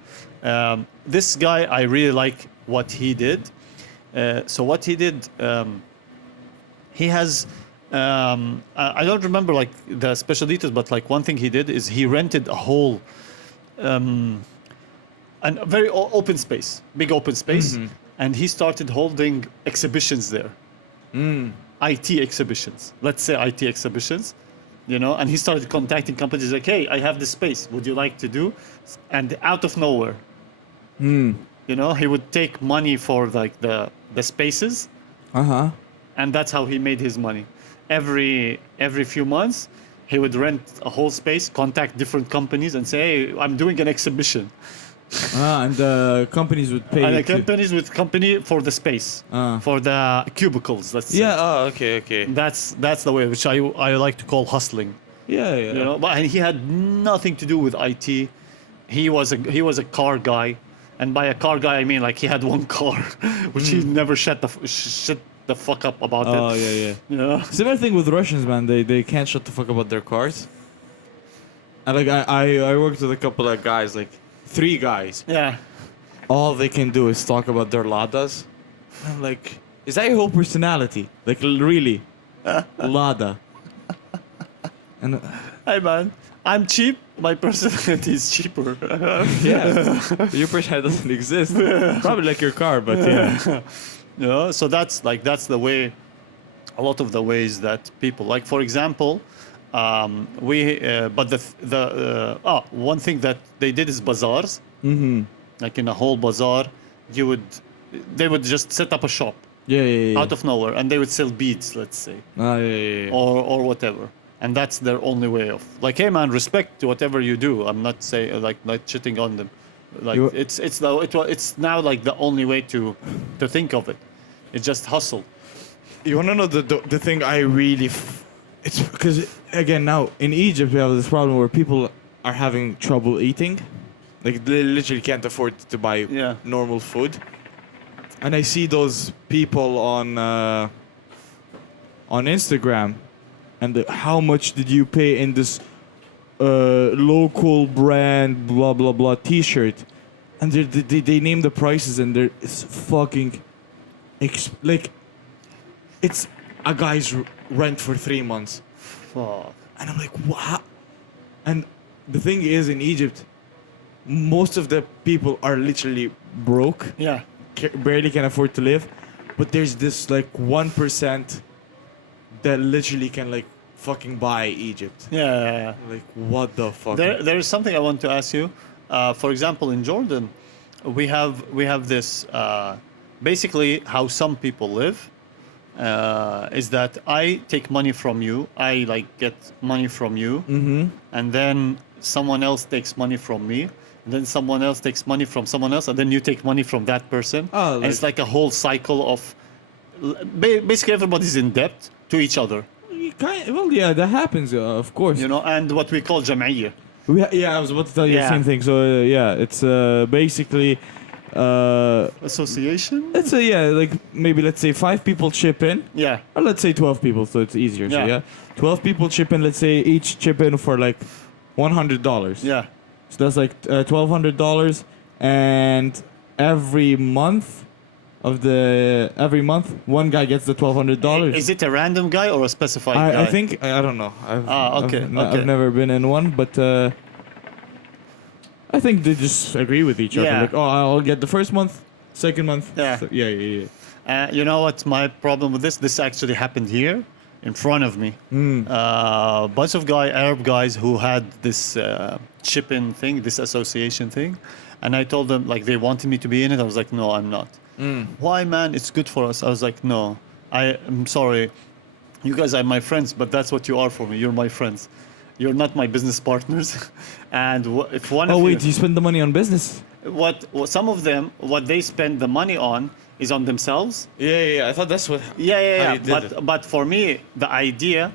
this guy, I really like what he did. So what he did, he has. I don't remember like the special details, but like one thing he did is he rented a whole, a very open space, big open space, and he started holding exhibitions there. IT exhibitions, let's say IT exhibitions, you know, and he started contacting companies like, hey, I have this space, would you like to do? And out of nowhere, you know, he would take money for like the spaces, and that's how he made his money. Every few months, he would rent a whole space, contact different companies, and say, hey, I'm doing an exhibition. And the companies would pay. And the companies with company for the space, for the cubicles. Let's say. Yeah. Oh, okay. That's the way which I like to call hustling. Yeah. You know, but he had nothing to do with IT. He was a car guy, and by a car guy I mean like he had one car, which he never shut the fuck up about it. Oh yeah. You know? Similar thing with Russians, man. They can't shut the fuck about their cars. And like I worked with a couple of guys, like 3 guys. Yeah. All they can do is talk about their Ladas. I'm like, is that your whole personality? Like really, Lada. And Hey man, I'm cheap. My personality is cheaper. yeah, your personality doesn't exist. Probably like your car, but yeah. You know, so that's the way, a lot of the ways that people, like for example, one thing that they did is bazaars. Like in a whole bazaar, they would just set up a shop Yeah. out of nowhere, and they would sell beads, let's say, or whatever. And that's their only way of like, hey man, respect to whatever you do. I'm not saying like not shitting on them. Like it's now like the only way to think of it. It's just hustle. You wanna know the thing I really it's because again now in Egypt we have this problem where people are having trouble eating, like they literally can't afford to buy normal food, and I see those people on Instagram, and how much did you pay in this local brand blah blah blah T-shirt, and they name the prices and it's fucking like it's a guy's rent for 3 months. Fuck. And I'm like, what? And the thing is, in Egypt, most of the people are literally broke. Yeah. Barely can afford to live. But there's this like 1% that literally can like fucking buy Egypt. Yeah. Like, what the fuck? There is something I want to ask you. For example, in Jordan, we have this. Basically, how some people live is that I take money from you. I like get money from you, and then someone else takes money from me, and then someone else takes money from someone else, and then you take money from that person. Oh, and it's like a whole cycle of basically everybody's in debt to each other. Well, yeah, that happens, of course. You know, and what we call jam'iyya. Yeah, I was about to tell you the same thing. So it's basically Association. it's like maybe let's say 5 people chip in. Yeah. Or let's say 12 people, so it's easier. Yeah. So, yeah, 12 people chip in. Let's say each chip in for like $100. Yeah. So that's like $1,200, and every month one guy gets the $1,200. Is it a random guy or a specified guy? I think I don't know. I've never been in one, but I think they just agree with each other. Yeah. Like, oh, I'll get the first month, second month. Yeah. Yeah. You know what's my problem with this? This actually happened here in front of me. Bunch of Arab guys who had this chip-in thing, this association thing. And I told them, like, they wanted me to be in it. I was like, no, I'm not. Why, man? It's good for us. I was like, no, I'm sorry. You guys are my friends, but that's what you are for me. You're my friends. You're not my business partners. And if one of you spend the money on business? Some of them, what they spend the money on is on themselves. Yeah. I thought that's what. Yeah. But for me, the idea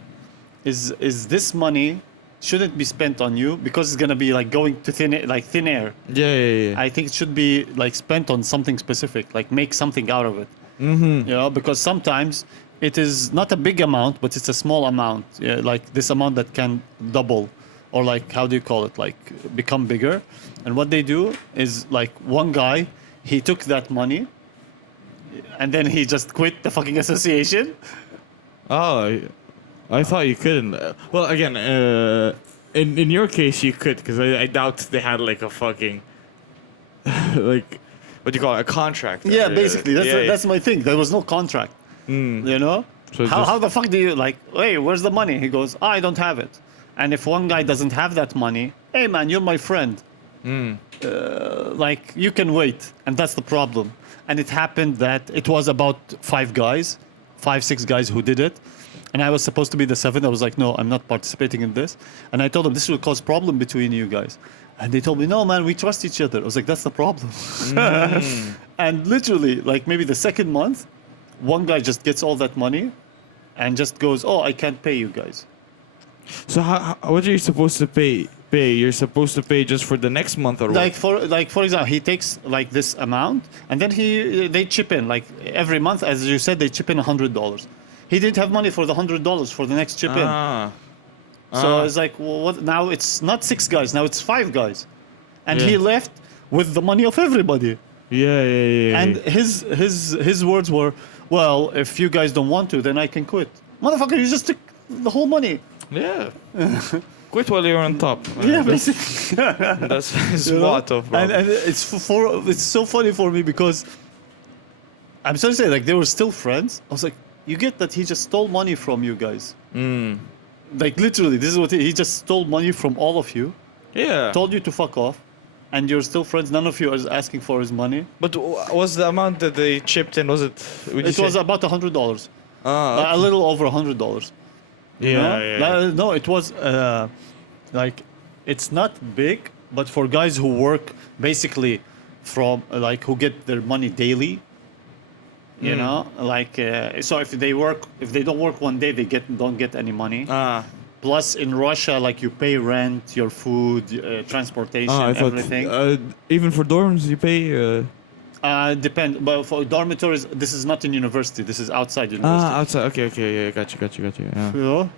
is this money shouldn't be spent on you because it's gonna be like going to thin air. Yeah. I think it should be like spent on something specific, like make something out of it. Mm-hmm. You know, because sometimes it is not a big amount, but it's a small amount, like this amount that can double, or like how do you call it, like become bigger. And what they do is like one guy, he took that money, and then he just quit the fucking association. Oh, I thought you couldn't. Well, again, in your case you could, because I doubt they had like a fucking like what do you call it, a contract. Yeah, basically yeah. that's my thing. There was no contract. You know, So how the fuck do you like? Hey, where's the money? He goes, I don't have it. And if one guy doesn't have that money, hey man, you're my friend. Like you can wait, and that's the problem. And it happened that it was about 5, 6 guys who did it. And I was supposed to be the 7th. I was like, no, I'm not participating in this. And I told them this will cause problem between you guys. And they told me, no, man, we trust each other. I was like, that's the problem. And literally, like maybe the second month, one guy just gets all that money and just goes, oh, I can't pay you guys. So what are you supposed to pay? You're supposed to pay just for the next month or Like what? for example, he takes like this amount and then they chip in like every month, as you said, they chip in $100. He didn't have money for the $100 for the next chip in. So it's like, well, what? Now it's not 6 guys, now it's 5 guys, and he left with the money of everybody. Yeah. And his words were, well, if you guys don't want to, then I can quit. Motherfucker, you just took the whole money. Yeah. Quit while you're on top. Yeah, basically. That's his motto, bro. And it's so funny for me because I'm sorry to say, like, they were still friends. I was like, you get that he just stole money from you guys. Like, literally, this is what he just stole money from all of you. Yeah. Told you to fuck off. And you're still friends. None of you are asking for his money. But was the amount that they chipped in, was it? It was about $100. Okay. A little over $100. Yeah. No, it was like, it's not big, but for guys who work basically from like who get their money daily, you know, like so if they don't work one day, they don't get any money. Plus in Russia, like you pay rent, your food, transportation, everything. Even for dorms you pay. Depend, but for dormitories, this is not in university. This is outside university. Outside. Okay. Yeah, got you. Yeah. You know?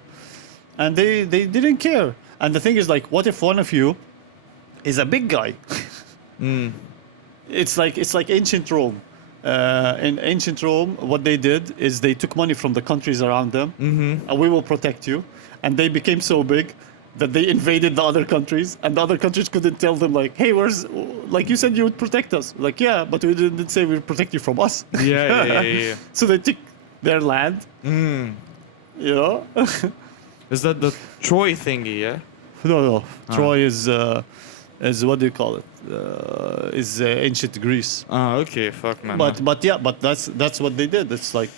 And they didn't care. And the thing is, like, what if one of you is a big guy? It's like ancient Rome. In ancient Rome, what they did is they took money from the countries around them, and we will protect you. And they became so big that they invaded the other countries, and the other countries couldn't tell them, like, hey, like you said you would protect us. Like, yeah, but we didn't say we'd protect you from us. Yeah. So they took their land. You know? Is that the Troy thingy, yeah? No. Troy is what do you call it? Is ancient Greece. Okay, fuck man. But that's what they did. It's like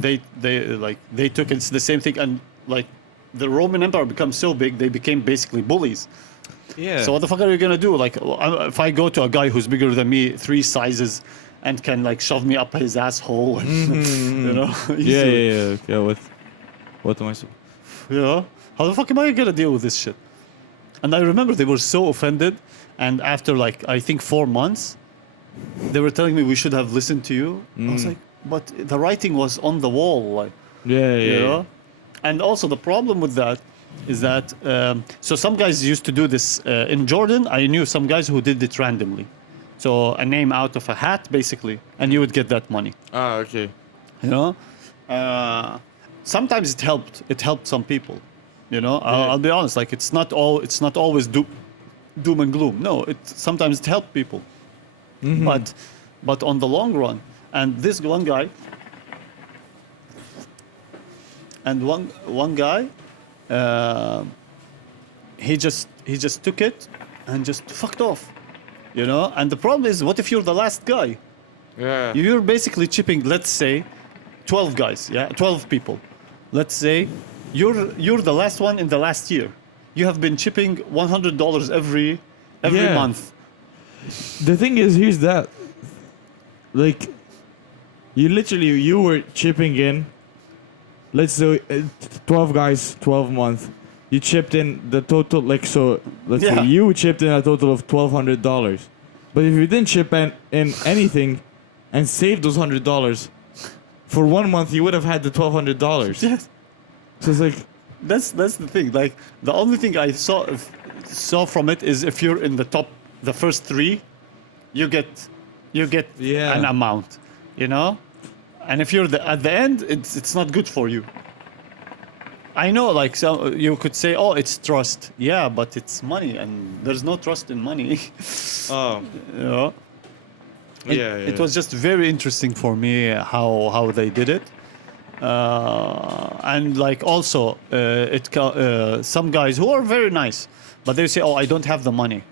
they took it's the same thing, and like the Roman Empire becomes so big, they became basically bullies. Yeah. So what the fuck are you gonna do? Like, if I go to a guy who's bigger than me, 3 sizes, and can like shove me up his asshole, and, you know? Yeah. What am I supposed? You know, how the fuck am I gonna deal with this shit? And I remember they were so offended, and after like I think 4 months, they were telling me we should have listened to you. I was like, but the writing was on the wall, like. Yeah. You know? And also the problem with that is that so some guys used to do this in Jordan. I knew some guys who did it randomly, so a name out of a hat basically, and you would get that money. Okay. You know, sometimes it helped. It helped some people. You know, I'll be honest. Like it's not always doom and gloom. No, sometimes it helped people. But on the long run, and this one guy. And one guy, he just took it and just fucked off, you know. And the problem is, what if you're the last guy? Yeah. You're basically chipping, let's say, 12 guys, 12 people. Let's say you're the last one in the last year. You have been chipping $100 every month. The thing is, here's that. Like, you were chipping in. Let's say 12 guys, 12 months. you chipped in the total, like, so let's Yeah. say you chipped in a total of $1,200. But if you didn't chip in anything and saved those $100 for 1 month, you would have had the $1,200. Yes. So it's like, That's the thing. Like the only thing I saw from it is if you're in the top, the first three, you get Yeah. an amount, you know, and if you're at the end, it's not good for you. I know, like, so you could say, oh, it's trust. Yeah, but it's money, and there's no trust in money. oh, You know? It was just very interesting for me how they did it. And like also, some guys who are very nice, but they say, oh, I don't have the money.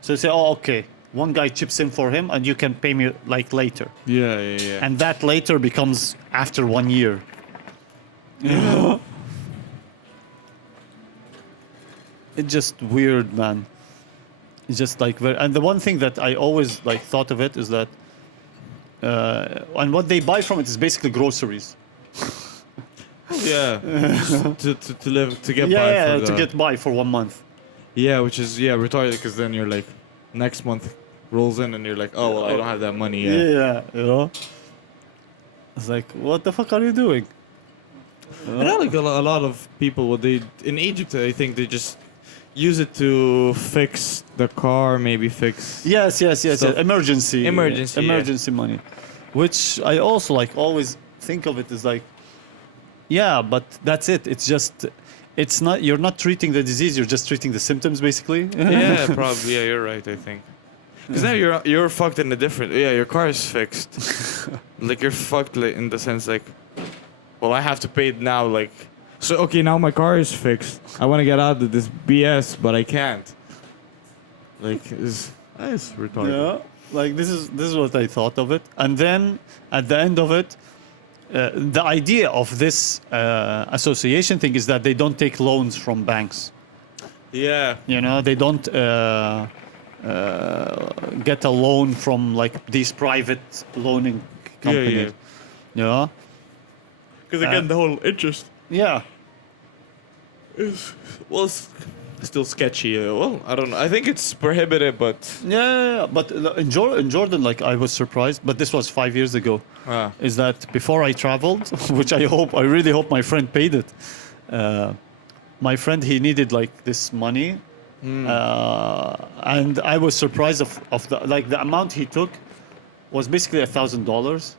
So they say, oh, okay. One guy chips in for him, and you can pay me like later. Yeah. And that later becomes after 1 year. Yeah. It's just weird, man. It's just like very, and the one thing that I always like thought of it is that, and what they buy from it is basically groceries. Yeah. to live, to get by. Yeah, for to the- get by for 1 month. Yeah, which is, retarded, because then you're like, next month rolls in and you're like, oh, well, I don't have that money yet. Yeah, you know. It's like, what the fuck are you doing? I know, like, a lot of people, what they, in Egypt, I think they just use it to fix the car, maybe fix. Yes. Stuff. Emergency Yeah. money, which I also like always think of it as like, yeah, but that's it. It's just, it's not. You're not treating the disease. You're just treating the symptoms, basically. Yeah, probably. Yeah, you're right, I think. Because now you're fucked in a different. Yeah, your car is fixed. Like, you're fucked, like, in the sense, like, well, I have to pay it now. Like, so okay, now my car is fixed. I want to get out of this BS, but I can't. Like, it's retarded. Yeah, like this is what I thought of it, and then at the end of it, the idea of this association thing is that they don't take loans from banks. Yeah. You know, they don't get a loan from like these private loaning companies. Yeah. You know? Because again, the whole interest Yeah. is, well, it's still sketchy. Well, I don't know. I think it's prohibited, but. Yeah. But in Jordan, like I was surprised, but this was 5 years ago. Is that before I traveled, which I really hope my friend paid it. My friend, he needed like this money, and I was surprised of the amount he took was basically $1,000.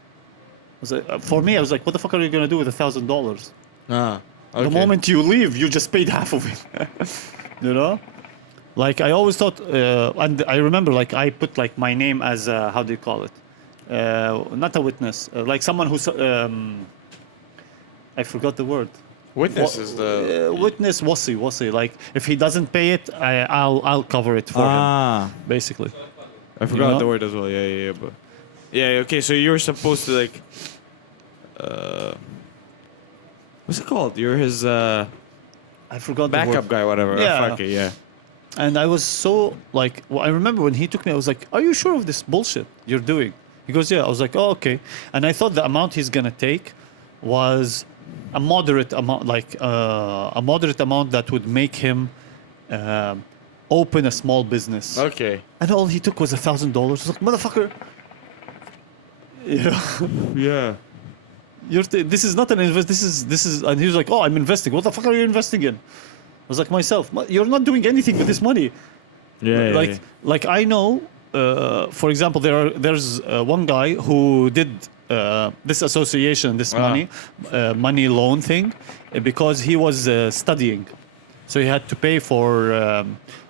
For me, I was like, what the fuck are you gonna do with $1,000? Okay. The moment you leave, you just paid half of it. You know, like I always thought, and I remember like I put like my name as how do you call it? Not a witness, like someone who's I forgot the word. Witness is the. Witness wasi. Like if he doesn't pay it, I'll cover it for him. Basically. I forgot know? the word as well. Yeah, but. Yeah. Okay. So you're supposed to like. What's it called? You're his I forgot the backup word. guy, whatever. Yeah. Fuck it, yeah. And I was so like, I remember when he took me, I was like, "Are you sure of this bullshit you're doing?" He goes, "Yeah." I was like, "Oh, okay." And I thought the amount he's gonna take was a moderate amount, like a moderate amount that would make him open a small business. Okay. And all he took was $1,000. I was like, "Motherfucker." Yeah. Yeah. This is not an invest. This is, and he was like, "Oh, I'm investing." What the fuck are you investing in? I was like, myself, you're not doing anything with this money. Yeah. Like I know, for example, there's one guy who did this association, this money loan thing, because he was studying, so he had to pay for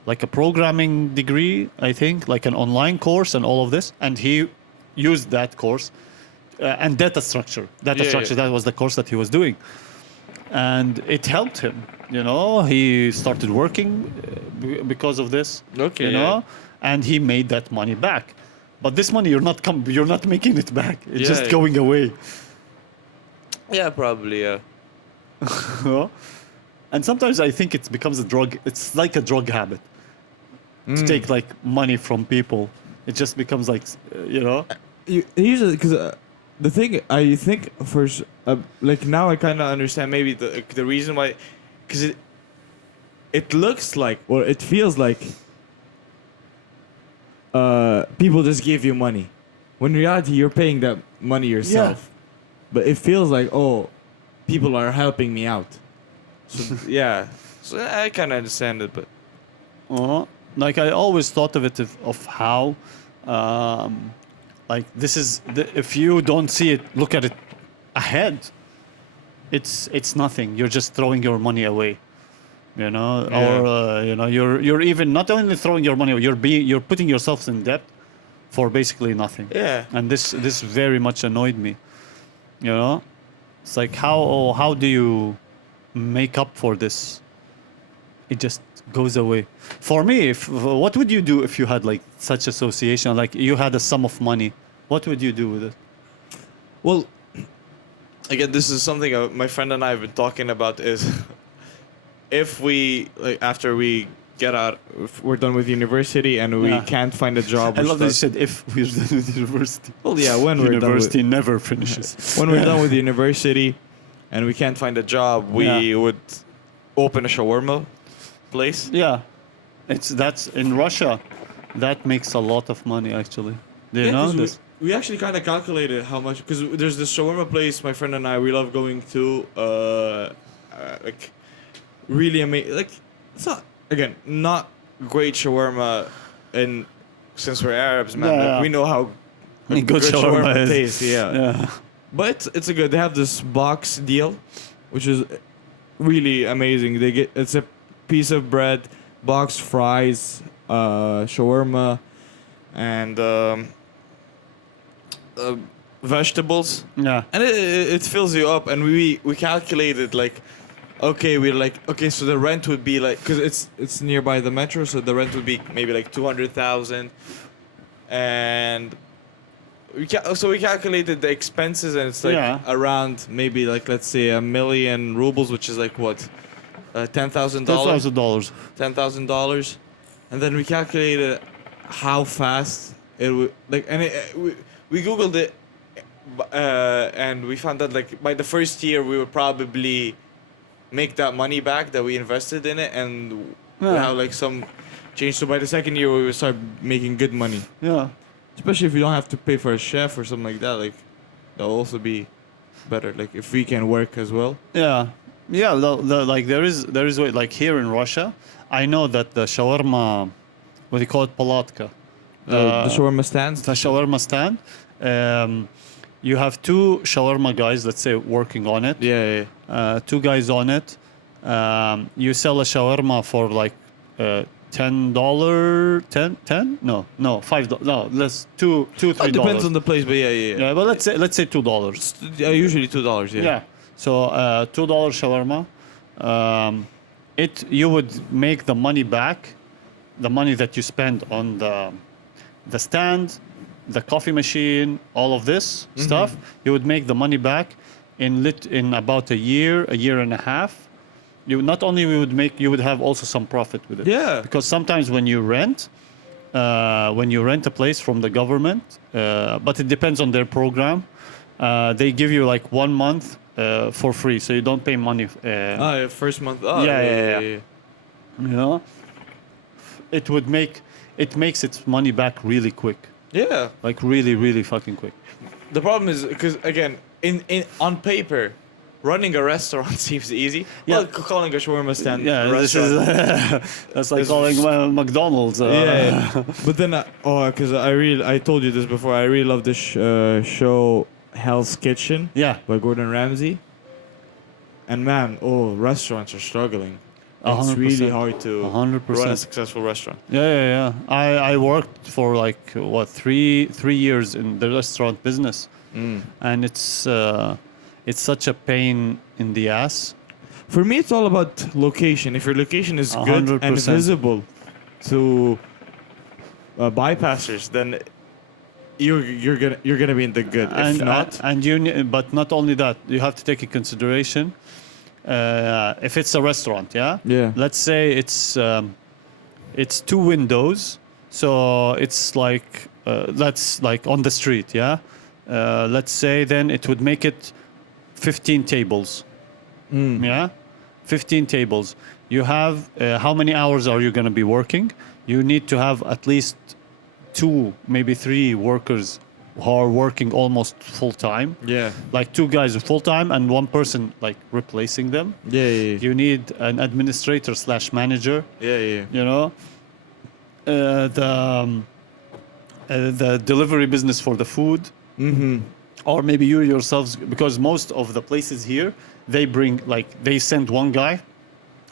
like a programming degree, I think, like an online course and all of this, and he used that course. And data structure. That was the course that he was doing. And it helped him, you know. He started working because of this, Okay, you know, and he made that money back. But this money, you're not making it back. It's just going away. Yeah, probably, yeah. And sometimes I think it becomes a drug. It's like a drug habit to take like money from people. It just becomes like, you know. Usually, because the thing I think like now I kind of understand maybe the reason why, because it looks like, or it feels like, people just gave you money. When in reality, you're paying that money yourself. But it feels like, oh, people are helping me out. So yeah, so I kind of understand it, but Like I always thought of it of how, like this is if you don't see it, look at it ahead. It's nothing. You're just throwing your money away, you know, Yeah. or you're even not only throwing your money away, you're putting yourself in debt for basically nothing. yeah. And this very much annoyed me, you know. It's like how do you make up for this? It just goes away. For me, what would you do if you had like such association, like you had a sum of money? What would you do with it? Well, again, this is something my friend and I have been talking about. Is if we like after we get out, if we're done with university and we can't find a job. I love that you said if we're done with university. Well, yeah, when we're done university with, never finishes. when we're done with university, and we can't find a job, we would open a shawarma place. Yeah, that's in Russia. That makes a lot of money actually. Do you know 'cause this? we actually kind of calculated how much, because there's this shawarma place my friend and I we love going to. Like really amazing. Like it's not great shawarma, and since we're Arabs, man, like, we know how Good shawarma is. tastes. Yeah. But it's a good. They have this box deal, which is really amazing. It's a piece of bread, box fries, shawarma, and vegetables. Yeah. And it fills you up. And we calculated like, okay, we're like, okay, so the rent would be like, because it's nearby the metro, so the rent would be maybe like 200,000, and we calculated the expenses, and it's like around maybe like, let's say, 1,000,000 rubles, which is like what, $10,000. $10,000. $10,000, and then we calculated how fast it would like, and we googled it, and we found that like by the first year we would probably make that money back that we invested in it, and we have like some change. So by the second year we would start making good money. Yeah. Especially if you don't have to pay for a chef or something like that, like that'll also be better. Like if we can work as well. Yeah, yeah. Like there is way, like here in Russia, I know that the shawarma, what do you call it, palatka, The shawarma stands. the shawarma stand. You have two shawarma guys, let's say, working on it. Yeah. Two guys on it. You sell a shawarma for like $10, 10? No, $5. No, less $3. It depends on the place, but yeah. Yeah, but let's say $2. Usually $2. Yeah. Yeah. So $2 shawarma. You would make the money back, the money that you spend on the stand, the coffee machine, all of this stuff. You would make the money back in about a year and a half. You not only you would have also some profit with it. Yeah. Because sometimes when you rent a place from the government, but it depends on their program, they give you like 1 month for free, so you don't pay money. First month. Yeah. You know, it makes its money back really quick. Yeah. Like really, really fucking quick. The problem is because again, on paper, running a restaurant seems easy. Yeah. Well, calling a shawarma stand. Yeah, a this is restaurant. that's like calling McDonald's. Yeah. But then, because I told you this before. I really love this show, Hell's Kitchen. Yeah. By Gordon Ramsay. And man, restaurants are struggling. It's 100%. really hard to 100%. run a successful restaurant. Yeah. I worked for like what three years in the restaurant business, and it's such a pain in the ass. For me, it's all about location. If your location is good 100%. and visible to bypassers, then you're gonna be in the good. If not, but not only that, you have to take in consideration if it's a restaurant. Yeah. Let's say it's 2 windows, so it's like that's like on the street. Yeah. Let's say then it would make it 15 tables. Yeah, 15 tables. you have how many hours are you going to be working? You need to have at least 2, maybe 3 workers who are working almost full time. Yeah. Like 2 guys full time and 1 person like replacing them. Yeah. You need an administrator / manager. Yeah. You know, the delivery business for the food. Mm-hmm. Or maybe you yourselves, because most of the places here, they send 1 guy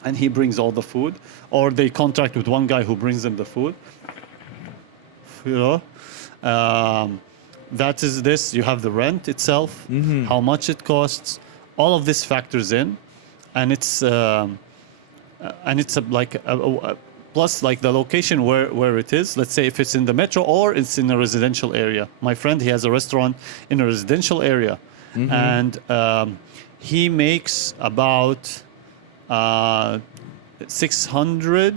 and he brings all the food, or they contract with 1 guy who brings them the food. You know, that is this. You have the rent itself, how much it costs, all of this factors in, and it's plus like the location where it is. Let's say if it's in the metro or it's in a residential area. My friend, he has a restaurant in a residential area, and he makes about 600.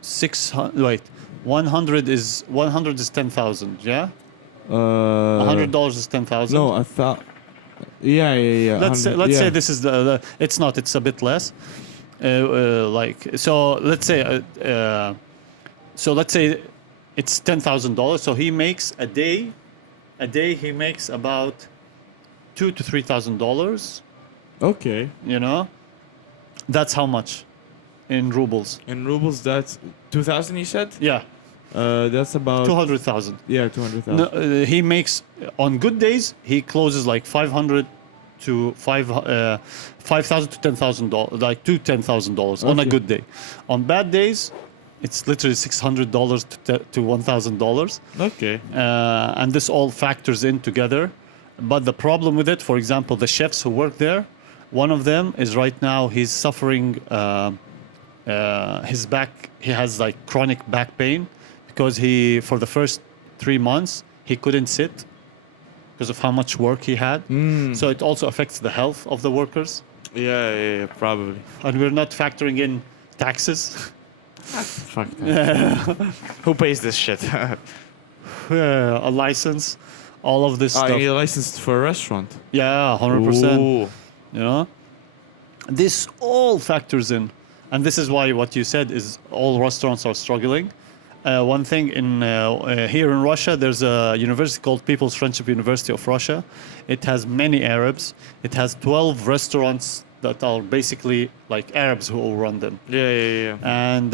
600. Wait, 100 is 10,000. Yeah, $100 is 10,000. No, I thought. Yeah. Let's say this is the. It's not. It's a bit less. Let's say it's $10,000. So he makes a day he makes about $2,000 to $3,000. Okay. You know, that's how much in rubles. In rubles, that's 2,000. You said. Yeah. That's about 200,000. Yeah, 200,000. No, he makes on good days he closes like 500 to 5,000 to $10,000, like to $10,000 on a good day. On bad days, it's literally $600 to $1,000. Okay. And this all factors in together. But the problem with it, for example, the chefs who work there, one of them is right now he's suffering his back. He has like chronic back pain because for the first 3 months he couldn't sit because of how much work he had. So it also affects the health of the workers. Yeah, probably. And we're not factoring in taxes. Fuck that. Who pays this shit? A license, all of this stuff. You're licensed for a restaurant. Yeah, 100%. Ooh. You know, this all factors in, and this is why what you said is all restaurants are struggling. One thing here in Russia, there's a university called People's Friendship University of Russia. It has many Arabs. It has 12 restaurants that are basically like Arabs who all run them. Yeah. And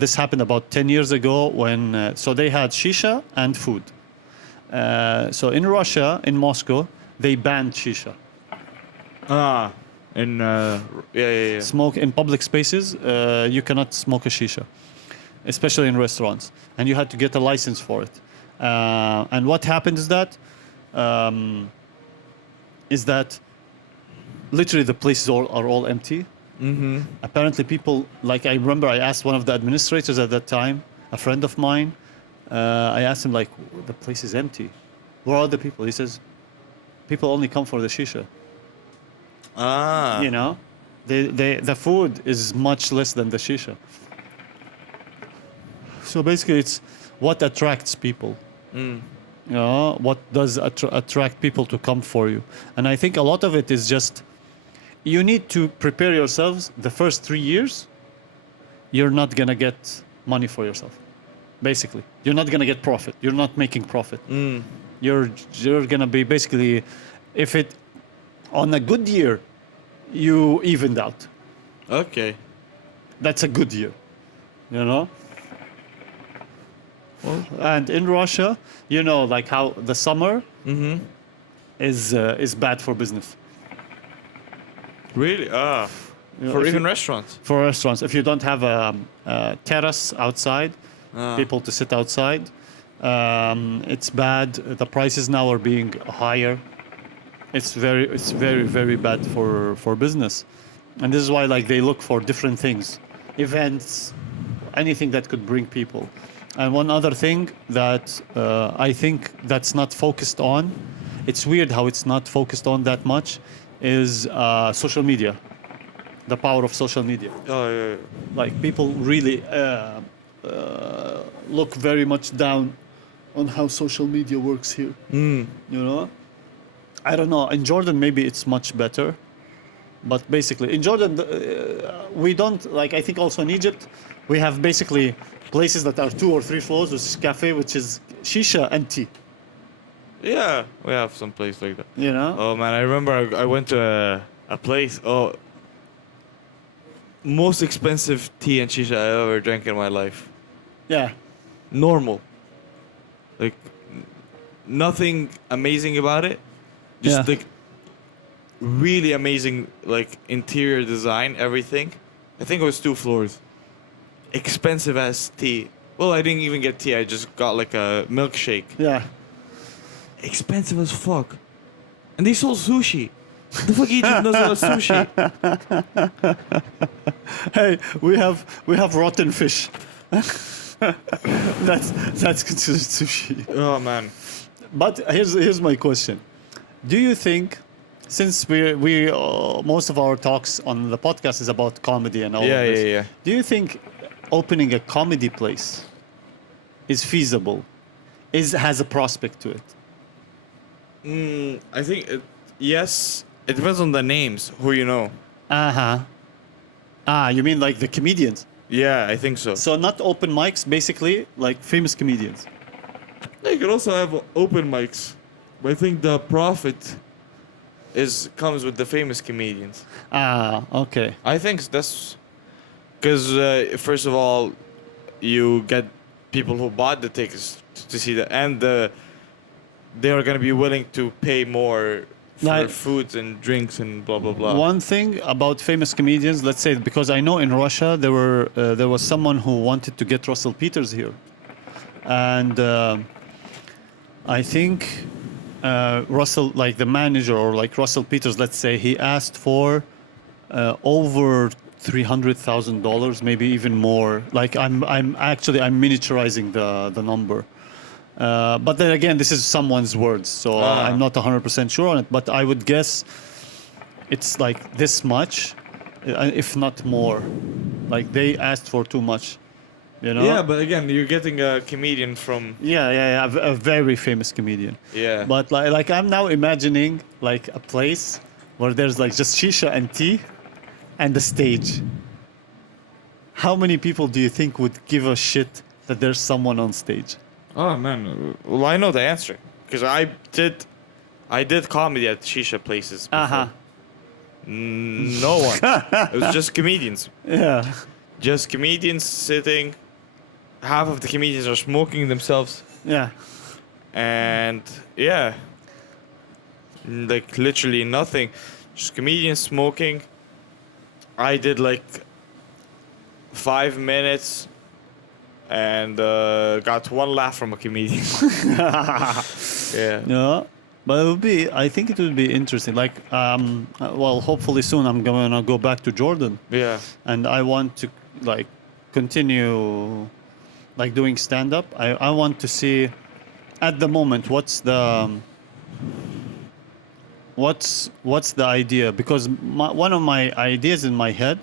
this happened about 10 years ago when so they had shisha and food. So in Russia, in Moscow, they banned shisha. Yeah. Smoke in public spaces, you cannot smoke a shisha, especially in restaurants, and you had to get a license for it. And what happened is that literally the places are all empty. Apparently people, like I remember I asked one of the administrators at that time, a friend of mine, I asked him like, the place is empty. Where are the people? He says, people only come for the shisha. You know, the food is much less than the shisha. So basically, it's what attracts people. You know, what does attract people to come for you? And I think a lot of it is just you need to prepare yourselves. The first 3 years, you're not gonna get money for yourself. Basically, you're not gonna get profit. You're not making profit. You're gonna be basically, if it on a good year, you evened out. Okay. That's a good year, you know. Well, and in Russia, you know, like how the summer is bad for business. Really? You know, for if even you- restaurants? For restaurants, if you don't have a terrace outside, people to sit outside, it's bad. The prices now are being higher. It's very, very bad for business, and this is why like they look for different things, events, anything that could bring people. And one other thing that I think that's not focused on, it's weird how it's not focused on that much, is social media, the power of social media. Oh, yeah. Like people really look very much down on how social media works here. You know, I don't know. In Jordan, maybe it's much better. But basically, in Jordan, we don't like. I think also in Egypt, we have basically places that are 2 or 3 floors, which is cafe, which is shisha and tea. Yeah, we have some place like that. You know? Oh man, I remember I went to a place. Oh, most expensive tea and shisha I ever drank in my life. Yeah. Normal. Like nothing amazing about it. Just Yeah. like really amazing, like interior design, everything. I think it was 2 floors. Expensive as tea. Well, I didn't even get tea. I just got like a milkshake. Yeah. Expensive as fuck. And they sold sushi. The fuck Egypt doesn't have sushi. Hey, we have rotten fish. that's considered sushi. Oh man. But here's my question. Do you think, since we most of our talks on the podcast is about comedy and all of this, Yeah. do you think opening a comedy place is feasible? Has a prospect to it? I think yes. It depends on the names, who you know. Uh-huh. You mean like the comedians? Yeah, I think so. So not open mics, basically like famous comedians. You can also have open mics, but I think the profit comes with the famous comedians. Okay. I think that's because first of all, you get people who bought the tickets to see that, and they are gonna be willing to pay more for Like- foods and drinks and blah blah blah. One thing about famous comedians, let's say, because I know in Russia there was someone who wanted to get Russell Peters here, and I think Russell, like the manager or like Russell Peters, let's say, he asked for over $300,000, maybe even more. Like I'm miniaturizing the number. But then again, this is someone's words, so I'm not 100% sure on it. But I would guess it's like this much, if not more. Like they asked for too much, you know? Yeah, but again, you're getting a comedian from Yeah, a very famous comedian. yeah. But like I'm now imagining like a place where there's like just shisha and tea, and the stage. How many people do you think would give a shit that there's someone on stage? Oh man, well I know the answer because I did comedy at shisha places before. Uh-huh. No one. It was just comedians. Yeah. Just comedians sitting. Half of the comedians are smoking themselves, Yeah. and yeah, like literally nothing. Just comedians smoking. I did like 5 minutes. And got 1 laugh from a comedian. Yeah. Yeah. But I think it would be interesting. Like, well, hopefully soon I'm gonna go back to Jordan, Yeah. and I want to like continue like doing stand up. I want to see at the moment what's the idea, because one of my ideas in my head,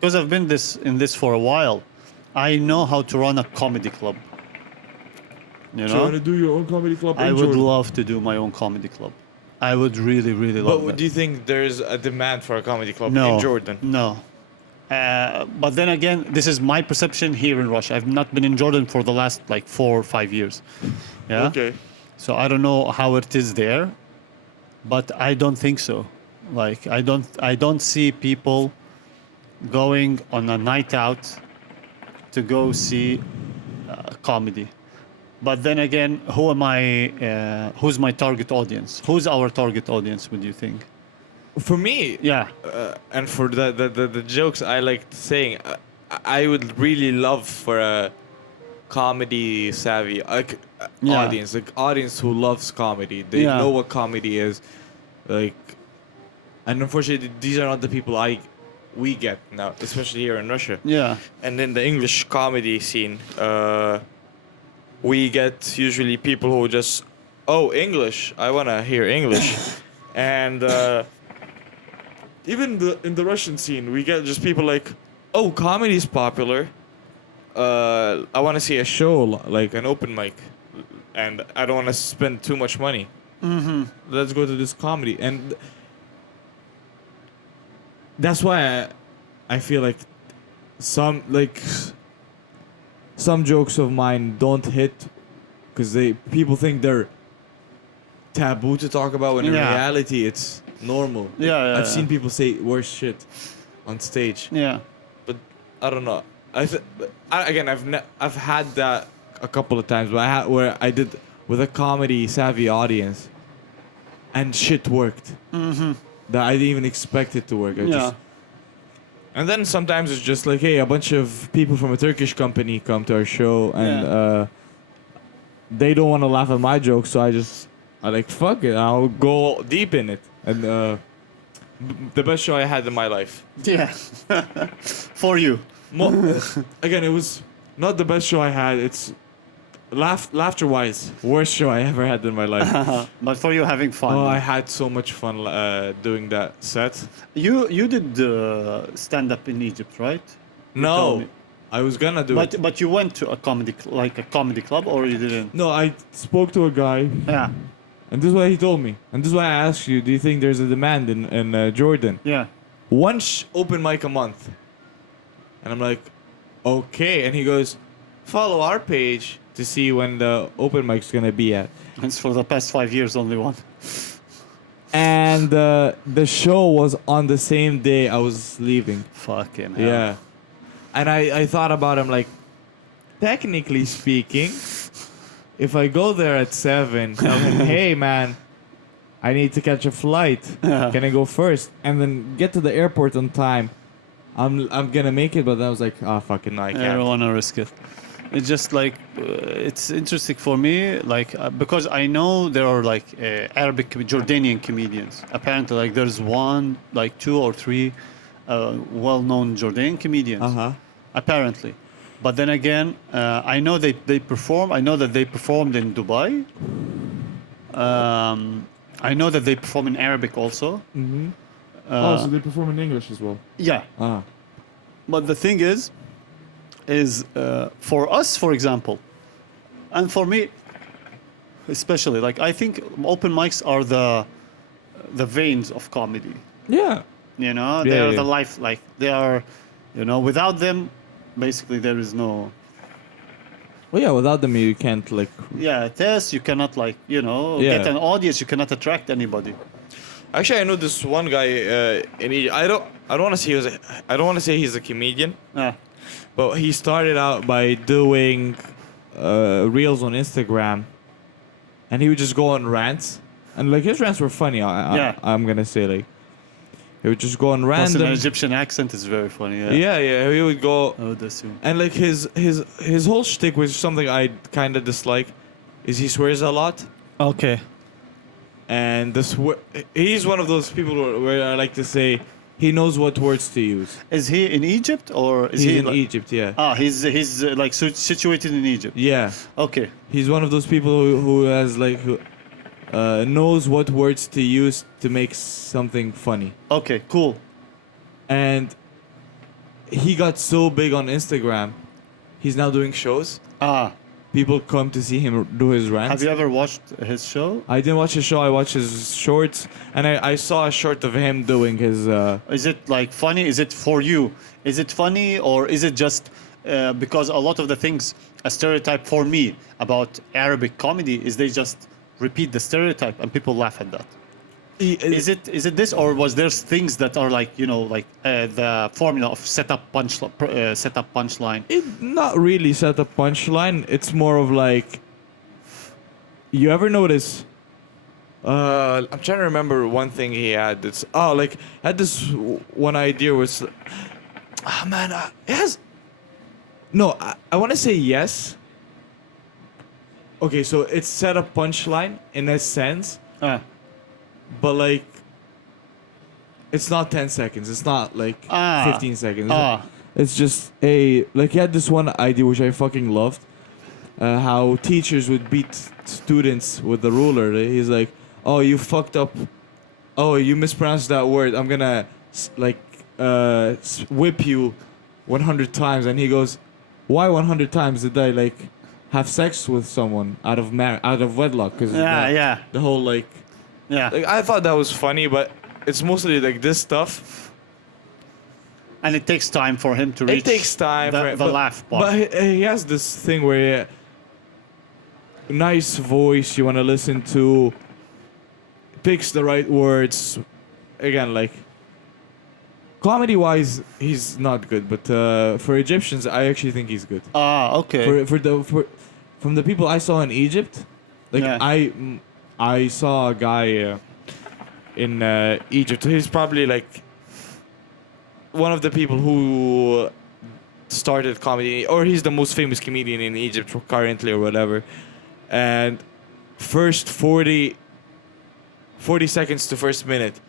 because I've been in this for a while, I know how to run a comedy club. You So you want know, to do your own comedy club? I in would Jordan? love to do my own comedy club. I would really, really love But that. do you think there's a demand for a comedy club No, in Jordan? no. But then again, this is my perception here in Russia. I've not been in Jordan for the last like 4 or 5 years. Yeah. Okay. So I don't know how it is there, but I don't think so. Like I don't see people going on a night out to go see comedy. But then again, who am I? Who's my target audience? Who's our target audience? Would you think? For me, Yeah. and for the jokes I like saying, I would really love for a comedy savvy Yeah. audience who loves comedy. They Yeah. know what comedy is, like, and unfortunately these are not the people we get now, especially here in Russia. Yeah. And in the English comedy scene, we get usually people who just, oh, English, I want to hear English. And even in the Russian scene, we get just people like, oh, comedy is popular. I want to see a show, like an open mic. And I don't want to spend too much money. Mm-hmm. Let's go to this comedy. And that's why I feel like some like some jokes of mine don't hit because people think they're taboo to talk about when in Yeah. reality it's normal. Yeah, I've seen people say worse shit on stage. Yeah. But I don't know. I've had that a couple of times, but where I did with a comedy savvy audience, and shit worked. Mm-hmm. That I didn't even expect it to work. And then sometimes it's just like, hey, a bunch of people from a Turkish company come to our show, and they don't want to laugh at my jokes, so I like fuck it, I'll go deep in it. And the best show I had in my life. Yeah. For you. Again, it was not the best show I had. It's laughter-wise, worst show I ever had in my life. But for you, having fun. Oh, I had so much fun doing that set. You did stand-up in Egypt, right? You told No, me. I was gonna do it. But you went to a comedy club, or you didn't? No, I spoke to a guy, Yeah. and this is what he told me. And this is why I asked you, do you think there's a demand in Jordan? Yeah. One open mic a month. And I'm like, okay. And he goes, follow our page to see when the open mic's gonna be at. It's for the past 5 years, only one. And the show was on the same day I was leaving. Fucking hell. Yeah. And I thought about him like, technically speaking, if I go there at 7, tell him, hey man, I need to catch a flight. Yeah. Can I go first? And then get to the airport on time. I'm gonna make it, but I was like, oh fucking no, I I can't. don't want to risk it. It's just like it's interesting for me, like because I know there are like Arabic Jordanian comedians. Apparently, like there's one, like 2 or 3 well-known Jordanian comedians. Uh-huh. Apparently, but then again, I know they perform. I know that they performed in Dubai. I know that they perform in Arabic also. Mm-hmm. So they perform in English as well. Yeah. Ah. But the thing is for us, for example, and for me especially, like I think open mics are the veins of comedy. Yeah. You know, Yeah, they are yeah. the life. Like they are, you know, without them, basically there is no. Well, yeah, without them you can't like. Yeah, test. You cannot like Yeah. get an audience. You cannot attract anybody. Actually, I know this one guy in Egypt. I don't want to say I don't want to say he's a comedian, but he started out by doing reels on Instagram, and he would just go on rants, and like his rants were funny. I'm gonna say like he would just go on Plus, random. an Egyptian accent is very funny. Yeah. Yeah, he would go, I would assume. and like his whole shtick, which is something I kind of dislike, is he swears a lot. Okay. And he's one of those people where I like to say he knows what words to use. Is he in Egypt or is He's he in like, Egypt, yeah. he's like situated in Egypt. Yeah, Okay. he's one of those people who has like knows what words to use to make something funny. Okay. Cool. And he got so big on Instagram, he's now doing shows. People come to see him do his rants. Have you ever watched his show? I didn't watch his show. I watched his shorts, and I saw a short of him doing his. Is it like funny? Is it for you? Is it funny or is it just because a lot of the things, a stereotype for me about Arabic comedy is they just repeat the stereotype and people laugh at that. Is it this or was there things that are like the formula of setup punchline? Not really set up punchline. It's more of like. You ever notice? I'm trying to remember one thing he had. That's had this one idea was. Man, it has. No, I want to say yes. Okay, so it's set up punchline in a sense. But like, it's not 10 seconds. It's not like 15 seconds. It's just he had this one idea which I fucking loved. How teachers would beat students with the ruler. He's like, oh, you fucked up. Oh, you mispronounced that word. I'm gonna whip you 100 times. And he goes, why 100 times? Did I like have sex with someone out of wedlock? Because the whole Yeah. I thought that was funny, but it's mostly like this stuff. And it takes time for him to reach. It takes time. The laugh part. But he has this thing where nice voice you want to listen to, picks the right words. Again, like comedy-wise, he's not good. But for Egyptians, I actually think he's good. Okay. From the people I saw in Egypt, like I saw a guy in Egypt. He's probably like one of the people who started comedy, or he's the most famous comedian in Egypt currently, or whatever. And first 40 seconds to first minute,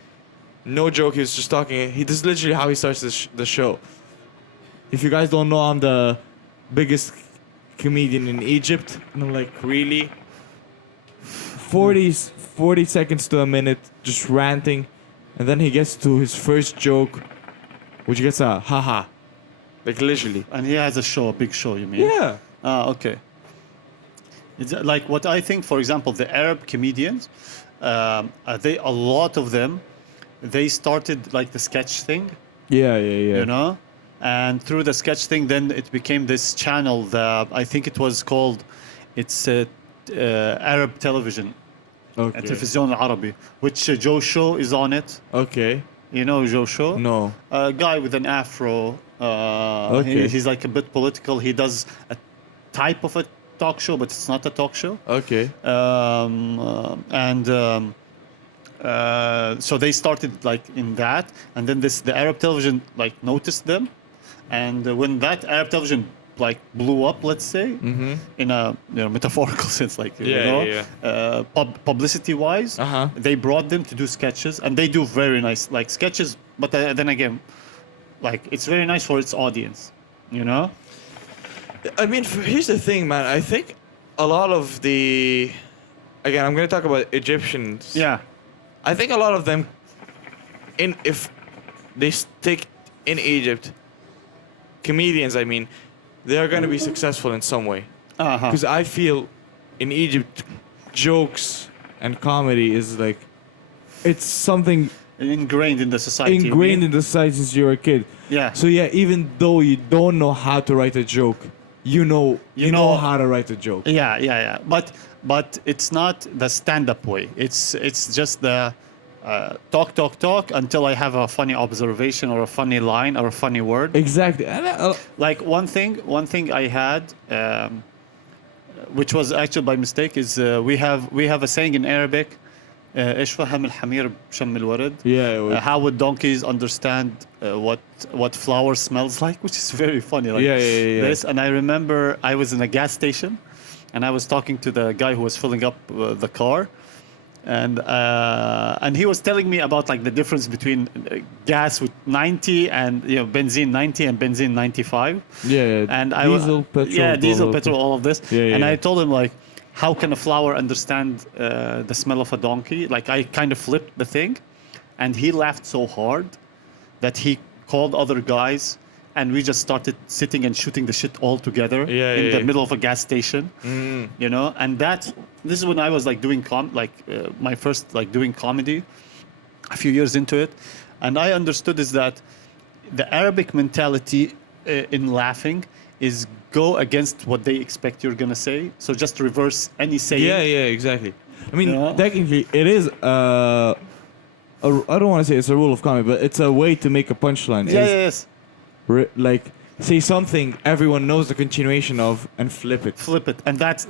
no joke, he was just talking. This is literally how he starts the show. If you guys don't know, I'm the biggest comedian in Egypt. And I'm like, really? 40 seconds to a minute, just ranting. And then he gets to his first joke, which gets a haha. Like, literally. And he has a big show, you mean? Yeah. Okay. It's like what I think, for example, the Arab comedians, a lot of them, they started like the sketch thing. Yeah. You know? And through the sketch thing, then it became this channel I think it was called, it's Arab television. Okay. Television Arabi, which Joe Show is on it. Okay. You know Joe Show? No. A guy with an afro. Okay. He's like a bit political. He does a type of a talk show, but it's not a talk show. Okay. So they started like in that, and then the Arab television like noticed them, and when that Arab television like blew up, let's say, in a metaphorical sense, like publicity wise, they brought them to do sketches, and they do very nice like sketches. But then again, like it's very nice for its audience, you know. I mean, here's the thing, man. I think a lot of the, again, I'm gonna talk about Egyptians. Yeah. I think a lot of them, if they stick in Egypt, comedians, I mean, they are gonna be successful in some way. Because I feel in Egypt, jokes and comedy is like, it's something ingrained in the society. Ingrained in the society since you're a kid. Yeah. So yeah, even though you don't know how to write a joke, you know how to write a joke. Yeah. But it's not the stand-up way. It's just the talk until I have a funny observation or a funny line or a funny word. Exactly. Like one thing I had, which was actually by mistake, is we have a saying in Arabic. ايش فهم الحمير بشم الورد. Yeah. How would donkeys understand what flower smells like, which is very funny. Like this, and I remember I was in a gas station, and I was talking to the guy who was filling up the car, and he was telling me about like the difference between gas with 90 and benzene 90 and benzene 95. Yeah. And diesel, petrol. Diesel, petrol, all of this. Yeah. I told him like, how can a flower understand the smell of a donkey? Like I kind of flipped the thing, and he laughed so hard that he called other guys, and we just started sitting and shooting the shit all together in the middle of a gas station. You know, and this is when I was like doing my first like doing comedy, a few years into it, and I understood is that the Arabic mentality in laughing is go against what they expect you're gonna say. So just reverse any saying. Yeah, exactly. I mean, technically, it is. I don't want to say it's a rule of comedy, but it's a way to make a punchline. Yes. Like say something everyone knows the continuation of, and flip it. And that's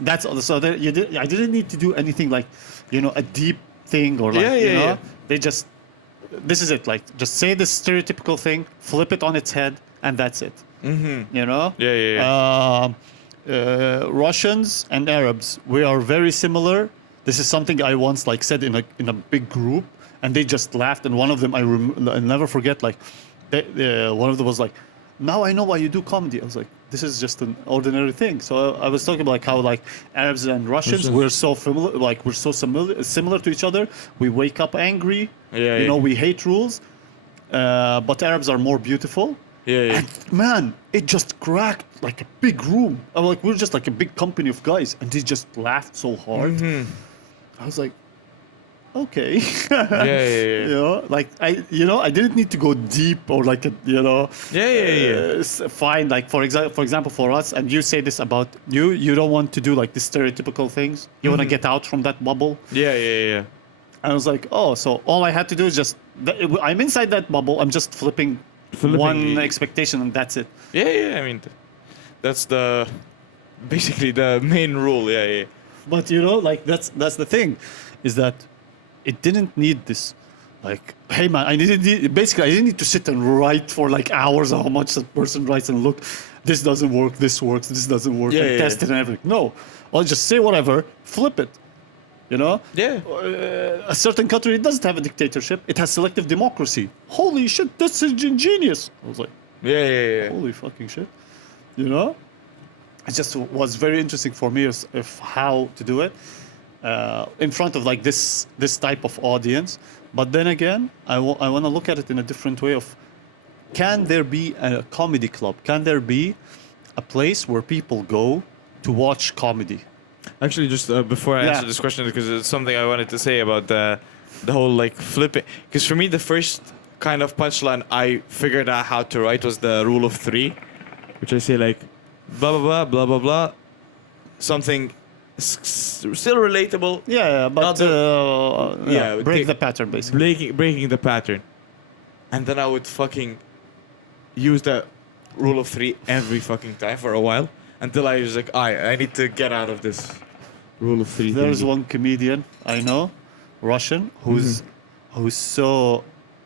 so. I didn't need to do anything like, a deep thing or like They just. This is it. Like just say this stereotypical thing, flip it on its head, and that's it. You know? Yeah. Russians and Arabs, we are very similar. This is something I once like said in a big group, and they just laughed. And one of them, I'll never forget. Like, one of them was like, "Now I know why you do comedy." I was like, "This is just an ordinary thing." So I was talking about like how like Arabs and Russians, we're so familiar, like we're so similar to each other. We wake up angry. We hate rules, but Arabs are more beautiful. Yeah. And man, it just cracked like a big room. I'm like, we're just like a big company of guys, and they just laughed so hard. I was like, okay. Yeah. You know, like I didn't need to go deep or like Yeah. fine. Like for example, for us, and you say this about you. You don't want to do like the stereotypical things. You want to get out from that bubble. Yeah. And I was like, oh, so all I had to do is just I'm inside that bubble. I'm just flipping one expectation, and that's it. Yeah. I mean, that's basically the main rule. Yeah. But like that's the thing, is that it didn't need this. Like, hey man, basically I didn't need to sit and write for like hours how much that person writes and look, this doesn't work, this works, this doesn't work, and test it and everything. No, I'll just say whatever, flip it. Yeah. A certain country, it doesn't have a dictatorship. It has selective democracy. Holy shit, that's ingenious. I was like, Yeah. holy fucking shit. It just was very interesting for me of how to do it in front of like this type of audience. But then again, I want to look at it in a different way of, can there be a comedy club? Can there be a place where people go to watch comedy? Actually, just before I answer this question, because it's something I wanted to say about the whole like flipping. Because for me, the first kind of punchline I figured out how to write was the rule of three, which I say like blah blah blah blah blah blah, something still relatable. Yeah, but break the pattern basically. Breaking the pattern, and then I would fucking use that rule of three every fucking time for a while. Until I was like, I need to get out of this rule of three. There's one comedian I know, Russian, who's so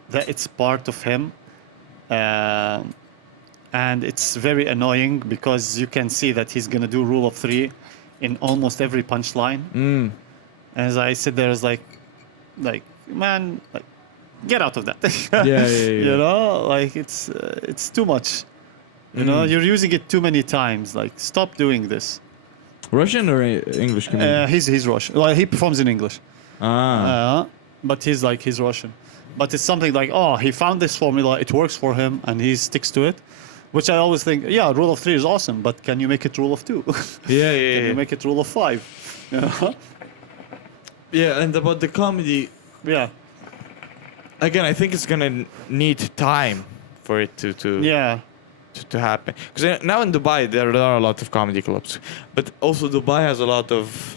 that it's part of him, and it's very annoying because you can see that he's gonna do rule of three in almost every punchline. And as I sit there, it's like man, like, get out of that. Yeah. Like it's too much. You're using it too many times. Like, stop doing this. Russian or English comedian? He's Russian. Well, he performs in English. But he's Russian. But it's something like, he found this formula, it works for him, and he sticks to it. Which I always think, rule of three is awesome, but can you make it rule of two? Yeah. Can you make it rule of five? Yeah, and about the comedy, again, I think it's gonna need time for it to happen. Because now in Dubai, there are a lot of comedy clubs. But also Dubai has a lot of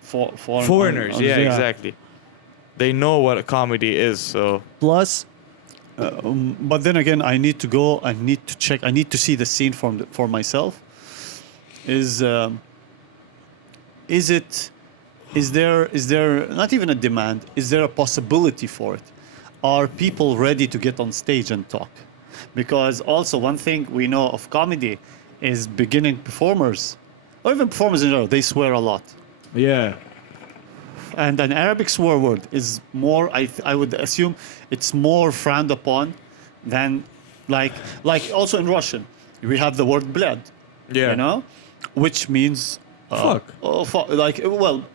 foreigners. Yeah, exactly. They know what a comedy is, so... Plus, but then again, I need to go, I need to check, I need to see the scene for myself. Is there not even a demand, is there a possibility for it? Are people ready to get on stage and talk? Because also one thing we know of comedy is beginning performers, or even performers in general, they swear a lot. Yeah. And an Arabic swear word is more, I would assume, it's more frowned upon than like also in Russian, we have the word bled, which means fuck.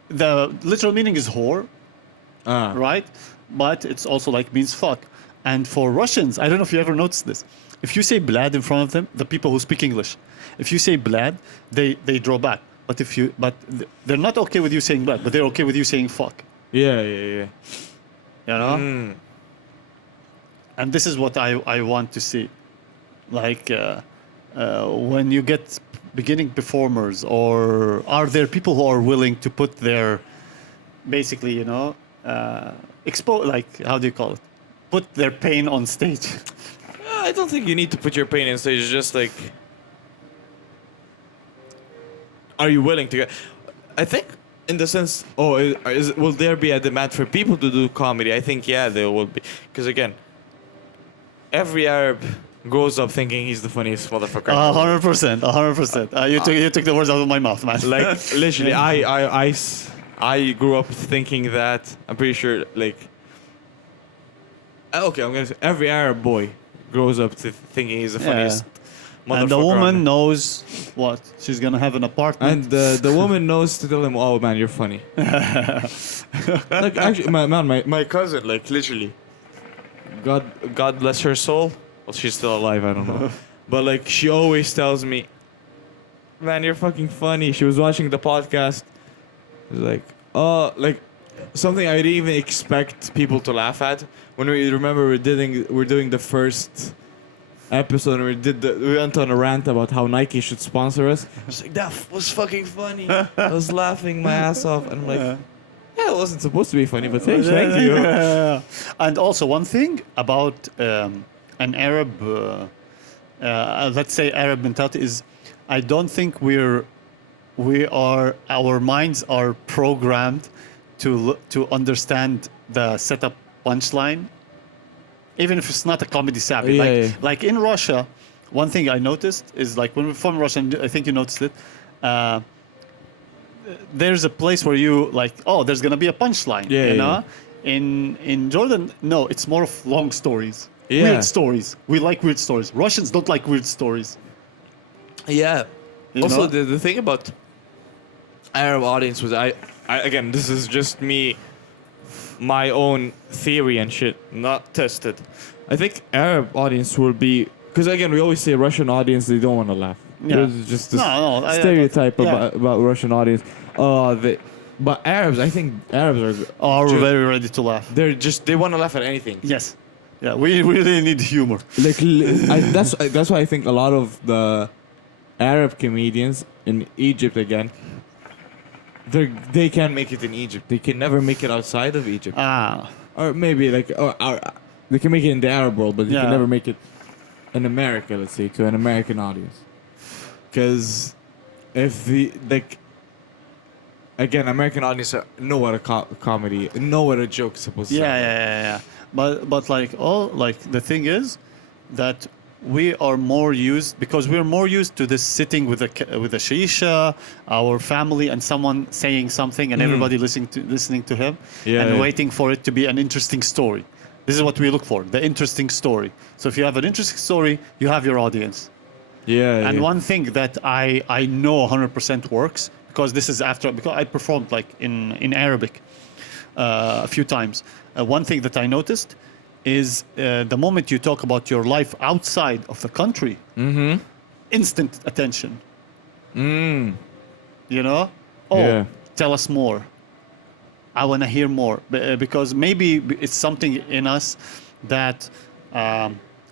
The literal meaning is whore, right? But it's also means fuck. And for Russians, I don't know if you ever noticed this. If you say blad in front of them, the people who speak English, if you say blad, they draw back. But they're not okay with you saying blad, but they're okay with you saying fuck. Yeah. And this is what I want to see. When you get beginning performers, or are there people who are willing to put their, basically, expose, how do you call it? Put their pain on stage. I don't think you need to put your pain on stage. Just are you willing to get? I think in the sense, will there be a demand for people to do comedy? I think there will be, because again, every Arab grows up thinking he's the funniest motherfucker. 100%. You took the words out of my mouth, man. Literally, I grew up thinking that. I'm pretty sure okay, I'm gonna say every Arab boy grows up thinking he's the funniest motherfucker. And the woman knows what? She's gonna have an apartment. And the woman knows to tell him, "Oh man, you're funny." Actually, my cousin, literally, God bless her soul. Well, she's still alive. I don't know, but she always tells me, "Man, you're fucking funny." She was watching the podcast. She was something I didn't even expect people to laugh at. When we remember we're doing the first episode and we went on a rant about how Nike should sponsor us. I was like, that was fucking funny. I was laughing my ass off, and I'm like, yeah, it wasn't supposed to be funny, but thank you. And also one thing about an Arab, let's say Arab mentality is, I don't think our minds are programmed to understand the setup punchline, even if it's not a comedy savvy. Like in Russia, one thing I noticed is like when we're from Russia, and I think you noticed it, there's a place where you like, oh, there's gonna be a punchline. You know? In Jordan, no, it's more of long stories. Weird stories. We like weird stories. Russians don't like weird stories. Yeah. You also, know? the thing about Arab audience was I again, this is just me, my own theory and shit, not tested. I think Arab audience will be, because again, we always say Russian audience, they don't want to laugh. Yeah. It's just this stereotype about Russian audience. But Arabs, I think Arabs are very ready to laugh. They want to laugh at anything. Yes. Yeah, we really need humor. Like that's why I think a lot of the Arab comedians in Egypt again, they can't make it in Egypt. They can never make it outside of Egypt. Or maybe like they can make it in the Arab world, but they can never make it in America, let's say, to an American audience. Because if again, American audience know what a comedy, know what a joke is supposed to sound like. Yeah. But the thing is that we are more used, because we're more used to this sitting with a shisha, our family, and someone saying something, and everybody listening to him, waiting for it to be an interesting story. This is what we look for, the interesting story. So if you have an interesting story, you have your audience. And one thing that I know 100% works, because I performed like in Arabic a few times. One thing that I noticed is the moment you talk about your life outside of the country, instant attention. You know? Tell us more. I want to hear more. Because maybe it's something in us that,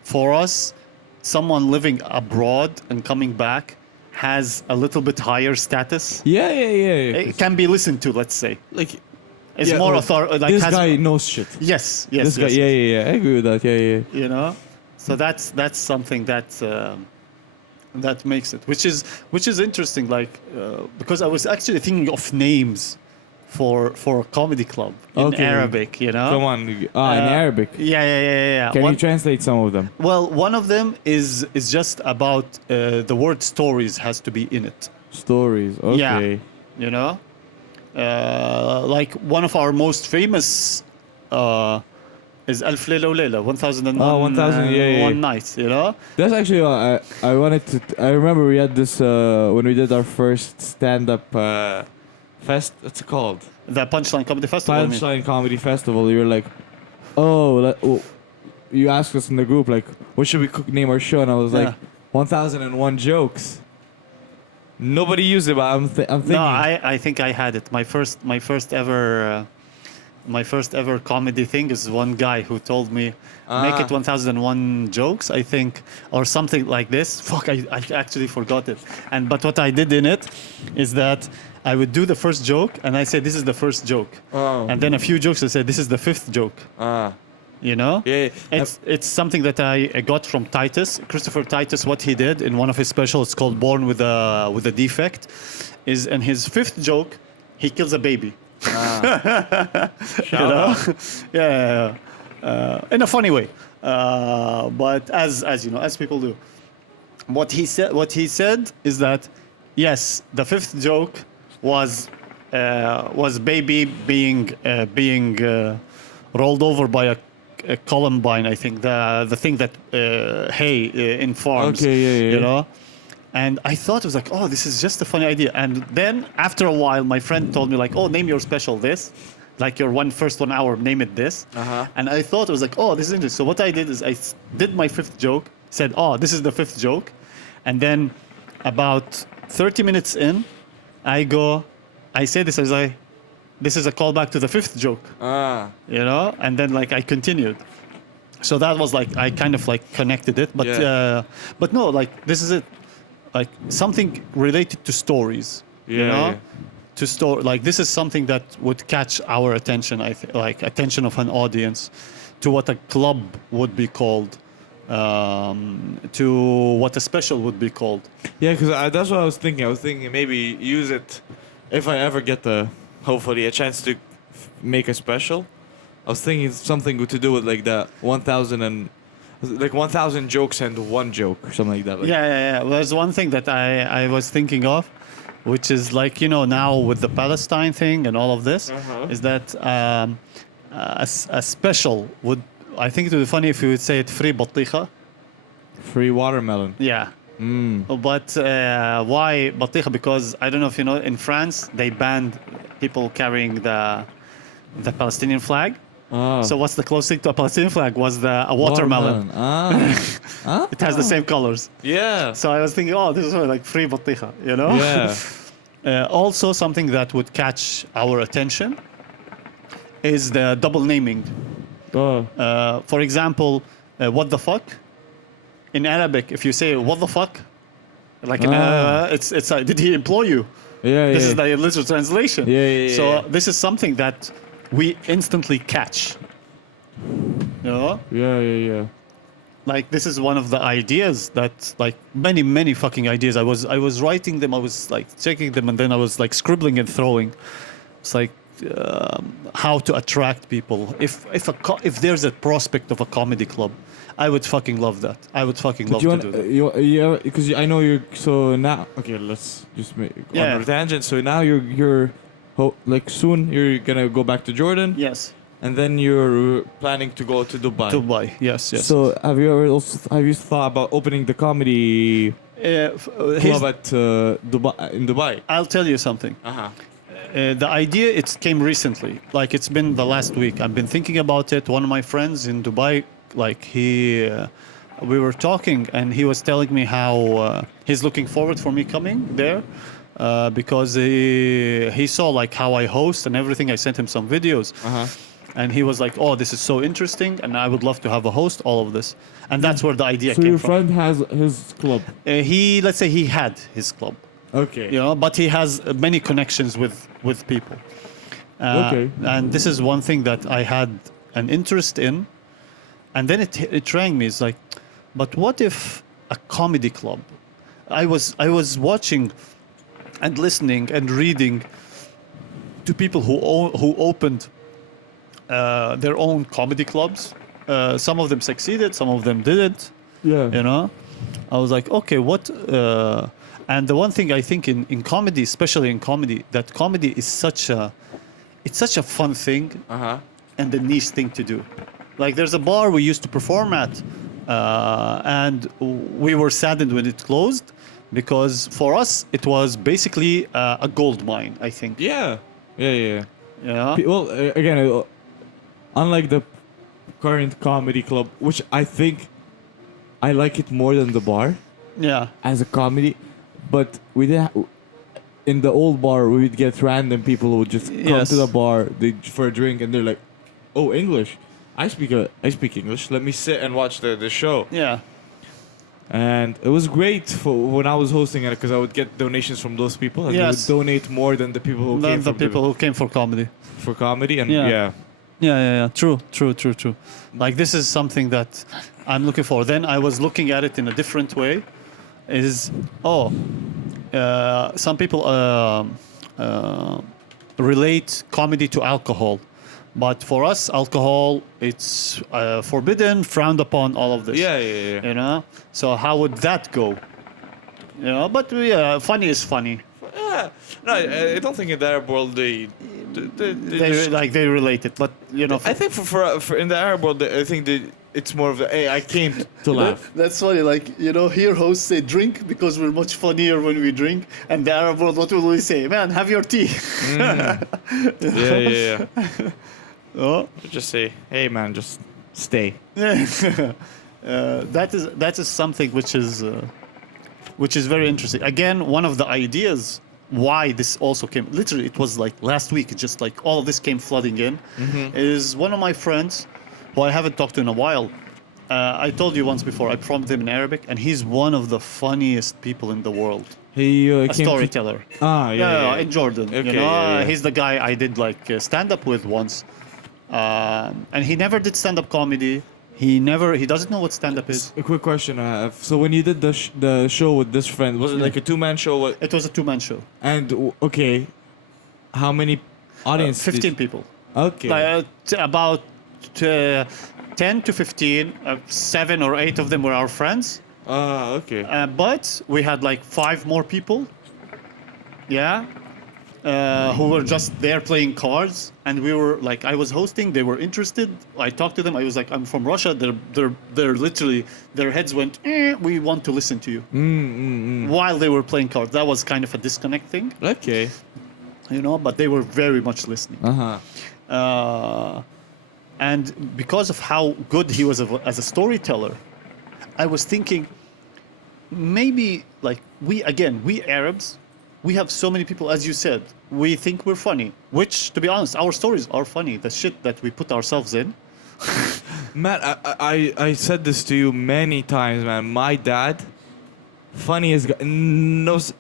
for us, someone living abroad and coming back has a little bit higher status. It can be listened to, let's say. Like, it's more authoritative. Like this guy knows shit. Yes. This guy, I agree with that. You know, so that's something that makes it, which is interesting. Like because I was actually thinking of names for a comedy club in Arabic. You know, come on, in Arabic. Yeah. Can you translate some of them? Well, one of them is just about the word stories has to be in it. Stories. Okay. Yeah. You know. Like one of our most famous is Alf Layla Layla, 1001 nights, you know? That's actually I wanted to. I remember we had this when we did our first stand-up fest. What's it called? The Punchline Comedy Festival. Punchline Comedy Festival. You were like, you asked us in the group like, what should we name our show? And I was like, 1001 jokes. Nobody used it, but I'm thinking. No, I think I had it. My first ever comedy thing is one guy who told me, make it 1001 jokes, I think, or something like this. Fuck, I actually forgot it. But what I did in it is that I would do the first joke, and I said, this is the first joke. And then a few jokes, I said, this is the fifth joke. You know? It's something that I got from Titus. Christopher Titus, what he did in one of his specials, it's called Born with a Defect, is in his fifth joke, he kills a baby. You know? In a funny way. But as you know, as people do. What he said is that, yes, the fifth joke was baby being rolled over by a Columbine, I think, the thing that hay in farms, you know. And I thought it was like, oh, this is just a funny idea. And then after a while, my friend told me like, oh, name your special this, like your first 1 hour, name it this. And I thought it was like, oh, this is interesting. So what I did is I did my fifth joke, said, oh, this is the fifth joke, and then about 30 minutes in, I say this, I was like, this is a callback to the fifth joke, Ah. you know, and then like I continued. So that was like I kind of like connected it, but no, like this is it, like something related to stories, you know, yeah. to store like this is something that would catch our attention, like attention of an audience, to what a club would be called, to what a special would be called. Yeah, because that's what I was thinking. I was thinking maybe use it if I ever get hopefully a chance to make a special. I was thinking something to do with like the 1,000 jokes and one joke or something like that. Like, Yeah. Well, there's one thing that I was thinking of, which is like, you know, now with the Palestine thing and all of this, is that a special would, I think it would be funny if you would say it free بطيخة. free watermelon. Yeah. But why بطيخة? Because I don't know if you know, in France they banned people carrying the Palestinian flag. Oh. So what's the closest thing to a Palestinian flag was a watermelon. It has the same colors. Yeah. So I was thinking, oh, this is like free بطيخة, you know? Yeah. Also, something that would catch our attention is the double naming. Oh. For example, what the fuck? In Arabic, if you say what the fuck, like it's like, did he employ you? Yeah. This is the literal translation. Yeah. So this is something that we instantly catch. You know? Yeah. Like this is one of the ideas that, like many fucking ideas. I was writing them. I was like checking them, and then I was like scribbling and throwing. It's like how to attract people. If there's a prospect of a comedy club, I would fucking love that. I would fucking love to do that. Yeah, because I know you're. So now, okay, let's just make on a tangent. So now you're like soon you're gonna go back to Jordan. Yes. And then you're planning to go to Dubai. Dubai, yes. So have you thought about opening the comedy club at Dubai in Dubai? I'll tell you something. The idea, it came recently. Like it's been the last week. I've been thinking about it. One of my friends in Dubai, like we were talking, and he was telling me how he's looking forward for me coming there. Because he saw like how I host and everything. I sent him some videos, and he was like, "Oh, this is so interesting, and I would love to have a host all of this." And that's where the idea came from. So your friend has his club. Let's say he had his club. Okay. You know, but he has many connections with people. Okay. And this is one thing that I had an interest in, and then it rang me. It's like, but what if a comedy club? I was watching and listening and reading to people who opened their own comedy clubs. Some of them succeeded, some of them didn't. Yeah. You know, I was like, okay, what? And the one thing I think in comedy, especially in comedy, that comedy is such a fun thing and a niche thing to do. Like there's a bar we used to perform at, and we were saddened when it closed. Because for us, it was basically a gold mine, I think. Yeah. Yeah. Well, again, unlike the current comedy club, which I think I like it more than the bar. Yeah. As a comedy, but we did in the old bar we would get random people who would just come to the bar for a drink, and they're like, "Oh, English. I speak English. Let me sit and watch the show." Yeah. And it was great for when I was hosting it, because I would get donations from those people, and they would donate more than the people who came for comedy. For comedy, and yeah. True. Like this is something that I'm looking for. Then I was looking at it in a different way. Some people relate comedy to alcohol. But for us, alcohol, it's forbidden, frowned upon, all of this. Yeah. You know? So how would that go? You know, but funny is funny. Yeah. No, I don't think in the Arab world they relate it, but you know. I think for in the Arab world, I think it's more of the, hey, I came to laugh. That's funny. Like, you know, here hosts say drink because we're much funnier when we drink, and the Arab world, what will we say? Man, have your tea. Yeah. Oh, just say, hey man, just stay. That is something which is very interesting. Again, one of the ideas why this also came. Literally, it was like last week. Just like all of this came flooding in. Is one of my friends, who I haven't talked to in a while. I told you once before. I prompted him in Arabic, and he's one of the funniest people in the world. He A storyteller. yeah. In Jordan. Okay, He's the guy I did like stand up with once, and he never did stand up comedy. He doesn't know what stand up is. A quick question I have. So when you did the show with this friend, was it like a two-man show? What? It was a 2-man show. And okay, how many audience? 15 people. Okay. About 10 to 15. 7 or 8 of them were our friends. Okay. But we had like 5 more people. Yeah. Who were just there playing cards, and we were like, I was hosting. They were interested. I talked to them. I was like, I'm from Russia. They're literally, their heads went. We want to listen to you. While they were playing cards. That was kind of a disconnect thing. Okay. But they were very much listening. And because of how good he was as a storyteller, I was thinking, maybe like we Arabs. We have so many people, as you said, we think we're funny, which, to be honest, our stories are funny. The shit that we put ourselves in. Matt, I said this to you many times, man. My dad, funniest guy,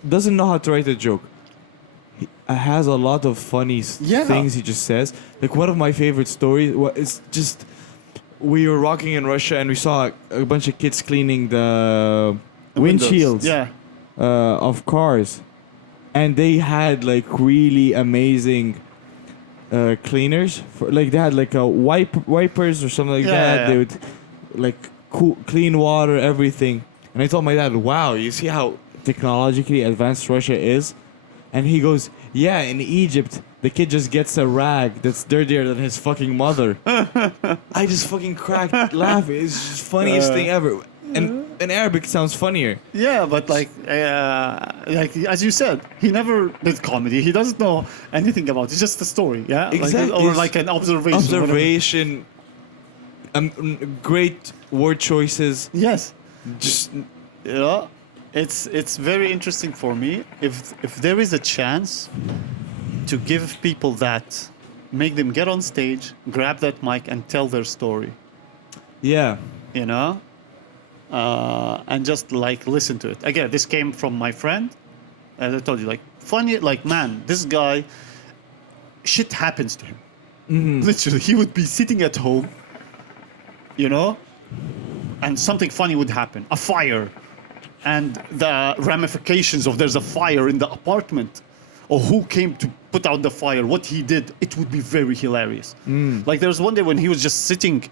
doesn't know how to write a joke. He has a lot of funny things he just says. Like one of my favorite stories, it's just, we were walking in Russia and we saw a bunch of kids cleaning the windshields of cars. And they had like really amazing cleaners. They had like a wipers or something like that. They would like clean water, everything. And I told my dad, "Wow, you see how technologically advanced Russia is?" And he goes, "Yeah, in Egypt, the kid just gets a rag that's dirtier than his fucking mother." I just fucking cracked laughing. It's just funniest thing ever. And in Arabic, it sounds funnier. Yeah, but like as you said, he never did comedy. He doesn't know anything about it. It's just a story, yeah? Exactly. Or like an observation. Observation. Great word choices. Yes. Just, it's very interesting for me. If there is a chance to give people that, make them get on stage, grab that mic and tell their story. Yeah. And just like listen to it. Again, this came from my friend. As I told you, like funny, like man, this guy, shit happens to him. Literally, he would be sitting at home, and something funny would happen. A fire, and the ramifications of there's a fire in the apartment, or who came to put out the fire, what he did. It would be very hilarious. Like there was one day when he was just sitting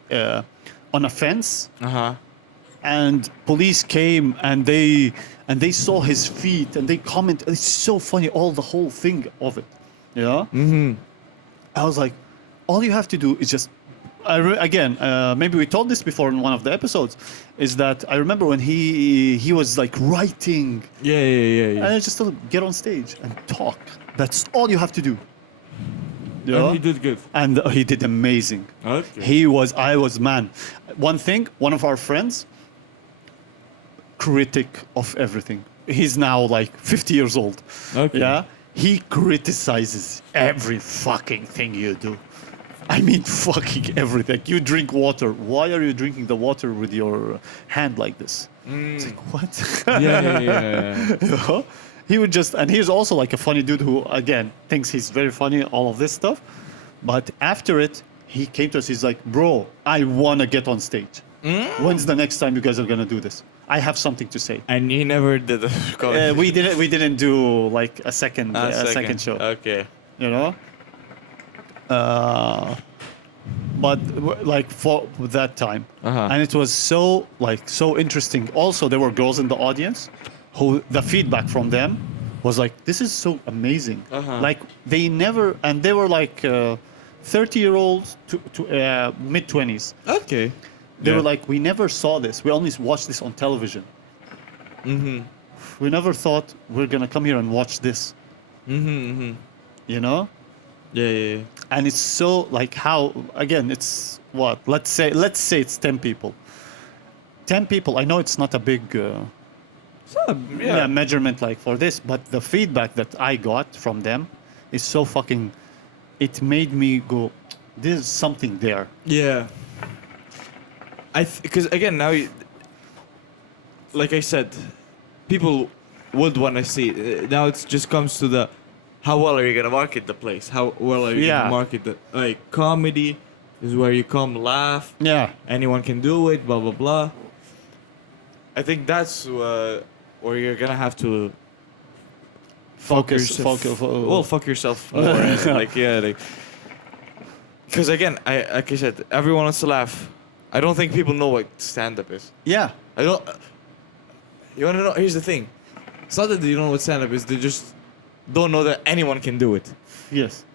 on a fence. And police came and they saw his feet and they commented. It's so funny, the whole thing of it. I was like, all you have to do is just, maybe we told this before in one of the episodes, is that I remember when he was like writing. Yeah. And I just told him, get on stage and talk. That's all you have to do. And he did good. And he did amazing. Okay. Man. One of our friends, critic of everything. He's now like 50 years old. Okay. Yeah. He criticizes every fucking thing you do. I mean, fucking everything. You drink water. Why are you drinking the water with your hand like this? It's like, what? Yeah. He would just, and he's also like a funny dude who, again, thinks he's very funny, all of this stuff. But after it, he came to us. He's like, bro, I want to get on stage. When's the next time you guys are going to do this? I have something to say. And he never did the we didn't do like a second show. Okay. But like for that time, and it was so interesting. Also, there were girls in the audience who the feedback from them was like, this is so amazing. Like they never, and they were like 30-year-olds to mid-20s. Okay. They were like, we never saw this. We only watched this on television. We never thought we're gonna come here and watch this. Yeah. And it's so like how, again, it's what? Let's say it's 10 people. 10 people. I know it's not a big measurement like for this. But the feedback that I got from them is so fucking. It made me go, there's something there. Yeah. Because again, now, like I said, people would want to see. Now it just comes to the, how well are you gonna market the place? How well are you gonna market the comedy? Is where you come laugh. Yeah. Anyone can do it. Blah blah blah. I think that's where you're gonna have to fuck yourself more. Because again, like I said, everyone wants to laugh. I don't think people know what stand-up is. Yeah. I don't. You wanna know? Here's the thing. It's not that they don't know what stand-up is. They just don't know that anyone can do it. Yes.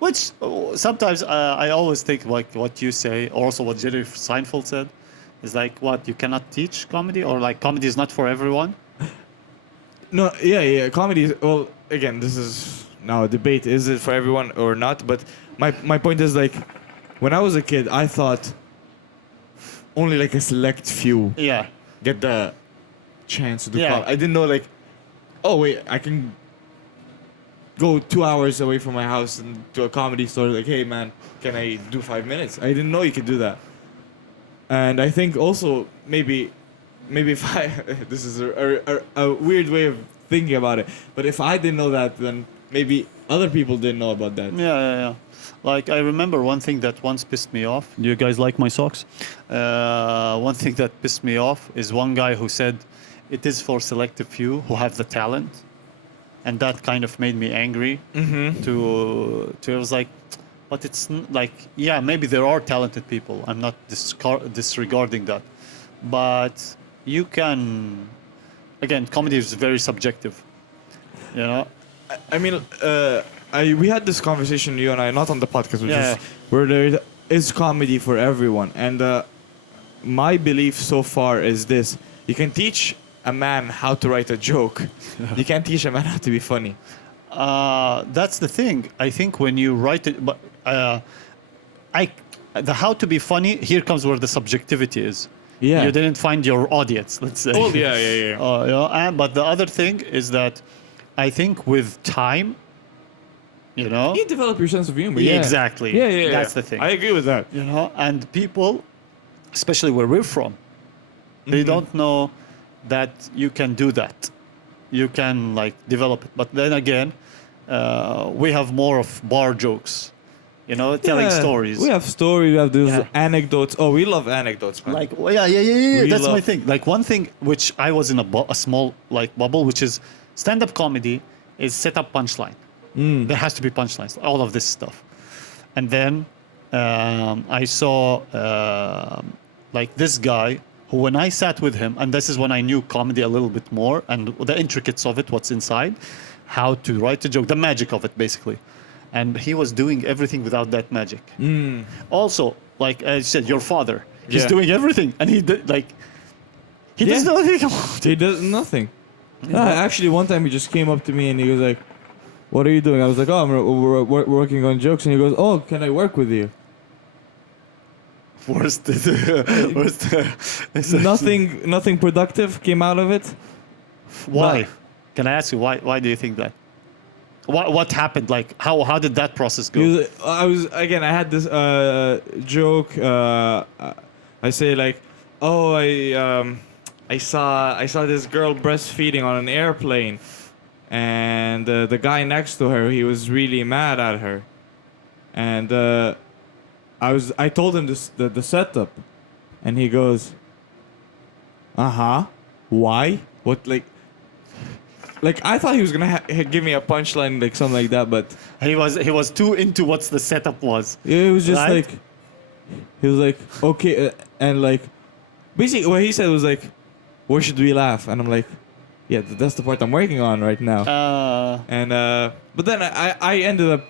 Which sometimes I always think like what you say, or also what Jerry Seinfeld said, is like what you cannot teach comedy, or like comedy is not for everyone. No, yeah. Comedy is, well, again, this is now a debate. Is it for everyone or not? But my point is like, when I was a kid, I thought only like a select few get the chance to do comedy. I didn't know like, oh wait, I can go 2 hours away from my house and to a comedy store. Like, hey man, can I do 5 minutes? I didn't know you could do that. And I think also maybe if I this is a weird way of thinking about it, but if I didn't know that, then maybe other people didn't know about that. Yeah. Like I remember one thing that once pissed me off. Do you guys like my socks? One thing that pissed me off is one guy who said it is for selective few who have the talent, and that kind of made me angry. To I was like, but it's like, yeah, maybe there are talented people. I'm not disregarding that, but you can. Again, comedy is very subjective. You know. I mean, we had this conversation, you and I, not on the podcast, which is where there is comedy for everyone. And my belief so far is this: you can teach a man how to write a joke. You can't teach a man how to be funny. That's the thing. I think when you write it, but the how to be funny, here comes where the subjectivity is. Yeah. You didn't find your audience, let's say. Oh, yeah. But the other thing is that I think with time, you know, you develop your sense of humor. Yeah, exactly. Yeah. That's the thing. I agree with that. You know, and people, especially where we're from, they don't know that you can do that. You can like develop it. But then again, we have more of bar jokes. You know, telling stories. We have stories. We have those anecdotes. Oh, we love anecdotes, man. Like, That's my thing. Like one thing which I was in a small like bubble, which is stand-up comedy, is set up punchline. There has to be punchlines. All of this stuff. And then I saw like this guy who, when I sat with him, and this is when I knew comedy a little bit more and the intricacies of it, what's inside, how to write a joke, the magic of it, basically. And he was doing everything without that magic. Also, like I said, your father, he's doing everything, and he did like he does nothing. He does nothing. Actually, one time he just came up to me and he was like, "What are you doing?" I was like, "Oh, we're working on jokes." And he goes, "Oh, can I work with you?" Nothing productive came out of it. Why? Can I ask you why? Why do you think that? What happened? Like how did that process go? I had this joke. I say like, "Oh, I saw this girl breastfeeding on an airplane, and the guy next to her, he was really mad at her, and I told him the setup, and he goes, why? What like I thought he was gonna give me a punchline, like something like that, but he was too into what's the setup was. It was just like, he was like, okay, and like basically what he said was like, where should we laugh? And I'm like, yeah, that's the part I'm working on right now. But then I ended up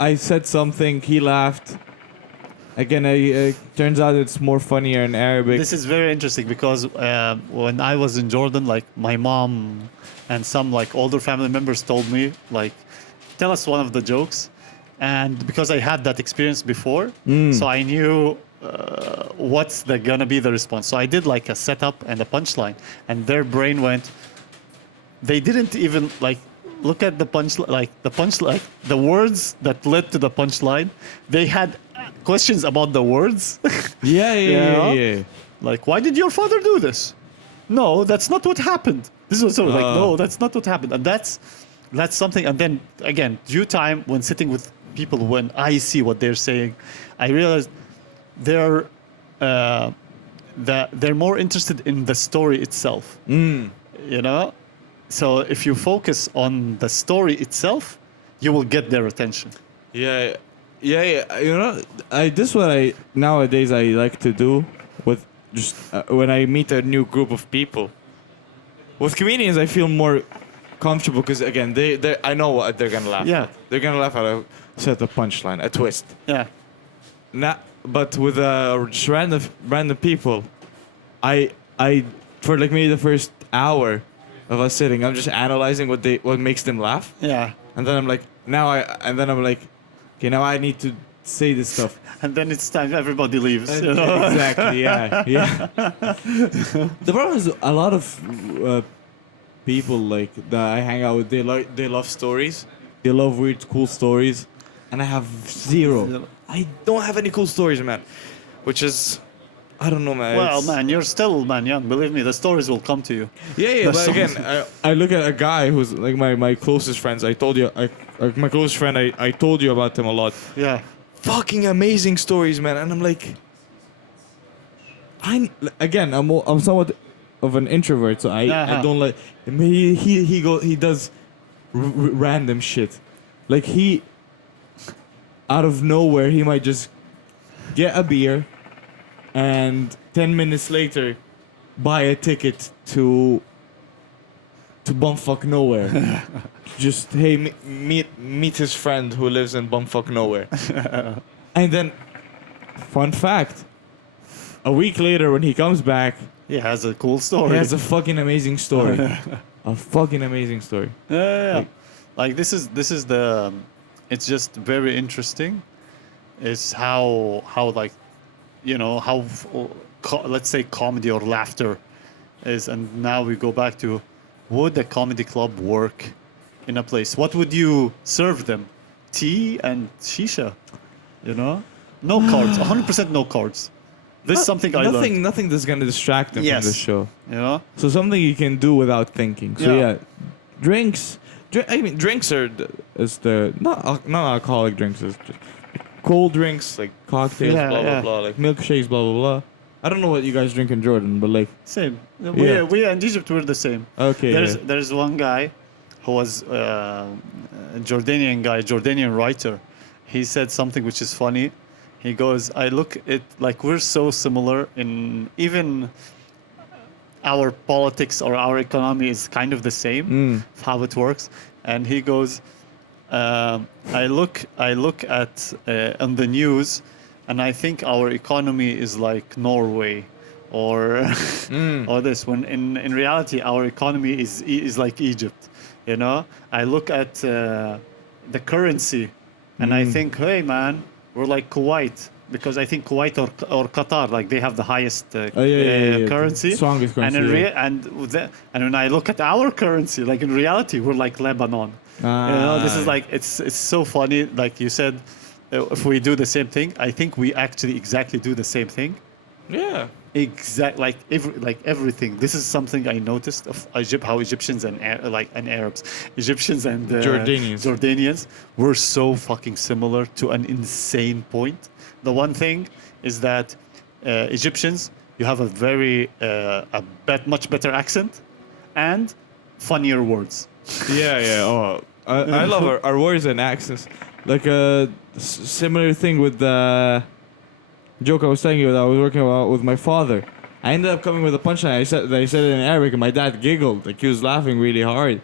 I said something, he laughed. Again, turns out it's more funnier in Arabic. This is very interesting because when I was in Jordan, like my mom and some like older family members told me, like, tell us one of the jokes. And because I had that experience before, so I knew what's gonna be the response. So I did like a setup and a punchline, and their brain went, they didn't even like look at the punchline, the words that led to the punchline. They had questions about the words. Yeah. Like, why did your father do this? No, that's not what happened. This was sort of like, no, that's not what happened. And that's something. And then again, due time, when sitting with people, when I see what they're saying, I realize they're more interested in the story itself. You know? So if you focus on the story itself, you will get their attention. Yeah. You know, this is what nowadays I like to do with just when I meet a new group of people. With comedians, I feel more comfortable because again, I know what they're gonna laugh. Yeah. At. They're gonna laugh at a set of punchline, a twist. Yeah. But with just random people, I for like maybe the first hour of us sitting, I'm just analyzing what makes them laugh. Yeah. And then I'm like, okay, now I need to say this stuff. And then it's time everybody leaves. You know? Exactly. Yeah. The problem is a lot of people like that I hang out with. They love stories. They love weird, cool stories, and I have zero. I don't have any cool stories, man. Which is, I don't know, man. Well, man, you're still young. Believe me, the stories will come to you. Yeah. But again, I look at a guy who's like my closest friends. I told you, my closest friend. I told you about him a lot. Yeah. Fucking amazing stories, man. And I'm like, I'm somewhat of an introvert, so I don't like. He does random shit, like out of nowhere he might just get a beer, and 10 minutes later, buy a ticket to bumfuck nowhere. Just hey, meet his friend who lives in bumfuck nowhere. And then, fun fact, a week later when he comes back, he has a cool story. He has a fucking amazing story. A fucking amazing story. Yeah. Like this is the. It's just very interesting. It's how like, you know, how let's say comedy or laughter is, and now we go back to, would a comedy club work in a place? What would you serve them? Tea and shisha, you know? No cards, 100% no cards. This is something I learned. Nothing that's gonna distract them from the show. You know? So something you can do without thinking. So drinks. Drinks are not alcoholic drinks. It's just cold drinks like cocktails, blah blah, like milkshakes, blah blah blah. I don't know what you guys drink in Jordan, but like same. We in Egypt we're the same. Okay. There's one guy who was a Jordanian writer. He said something which is funny. He goes, I look at like we're so similar in even our politics or our economy is kind of the same how it works. And he goes, I look at on the news, and I think our economy is like Norway, or or this. When in reality our economy is like Egypt. You know, I look at the currency, and I think, hey man, we're like Kuwait. Because I think Kuwait or Qatar, like they have the highest currency. Strongest currency. And when I look at our currency, like in reality, we're like Lebanon. You know, this is like it's so funny. Like you said, if we do the same thing, I think we actually exactly do the same thing. Yeah. Like everything. This is something I noticed of Egypt, how Egyptians and Arabs, Egyptians and Jordanians were so fucking similar to an insane point. The one thing is that Egyptians, you have a very much better accent and funnier words. Yeah. Oh, I love our words and accents. Like a similar thing with the joke I was telling you that I was working with my father. I ended up coming with a punchline. I said it in Arabic, and my dad giggled. Like he was laughing really hard.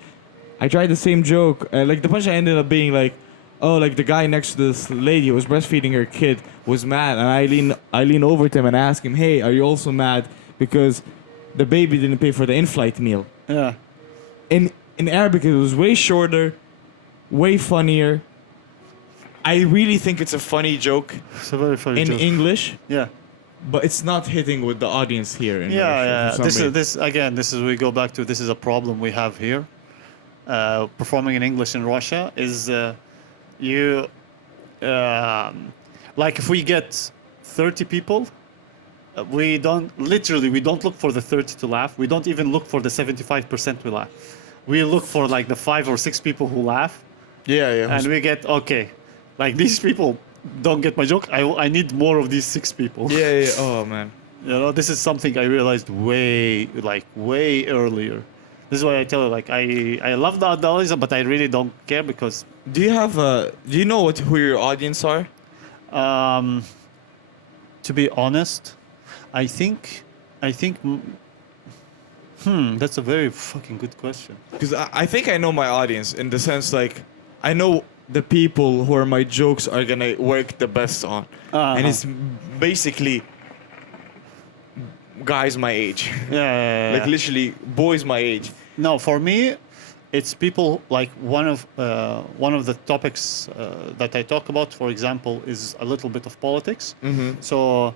I tried the same joke. Like the punchline ended up being like, oh, like the guy next to this lady who was breastfeeding her kid was mad, and I lean over to him and ask him, hey, are you also mad because the baby didn't pay for the in-flight meal? Yeah. In Arabic, it was way shorter, way funnier. I really think it's a funny joke. It's a very funny joke. In English. Yeah. But it's not hitting with the audience here. In Russia, this is we go back to, this is a problem we have here. performing in English in Russia is you like if we get 30 people, we don't look for the 30 to laugh. We don't even look for the 75% we laugh. We look for like the 5 or 6 people who laugh. Yeah. And we get okay, like these people don't get my joke. I need more of these 6 people. Yeah. Oh man. You know, this is something I realized way earlier. This is why I tell you, like I love the idealism, but I really don't care because. Do you know who your audience are? To be honest, I think. That's a very fucking good question. Because I think I know my audience in the sense like I know the people who are my jokes are gonna work the best on, and it's basically guys my age. Yeah. Like literally boys my age. No, for me, it's people like one of the topics that I talk about, for example, is a little bit of politics. Mm-hmm. So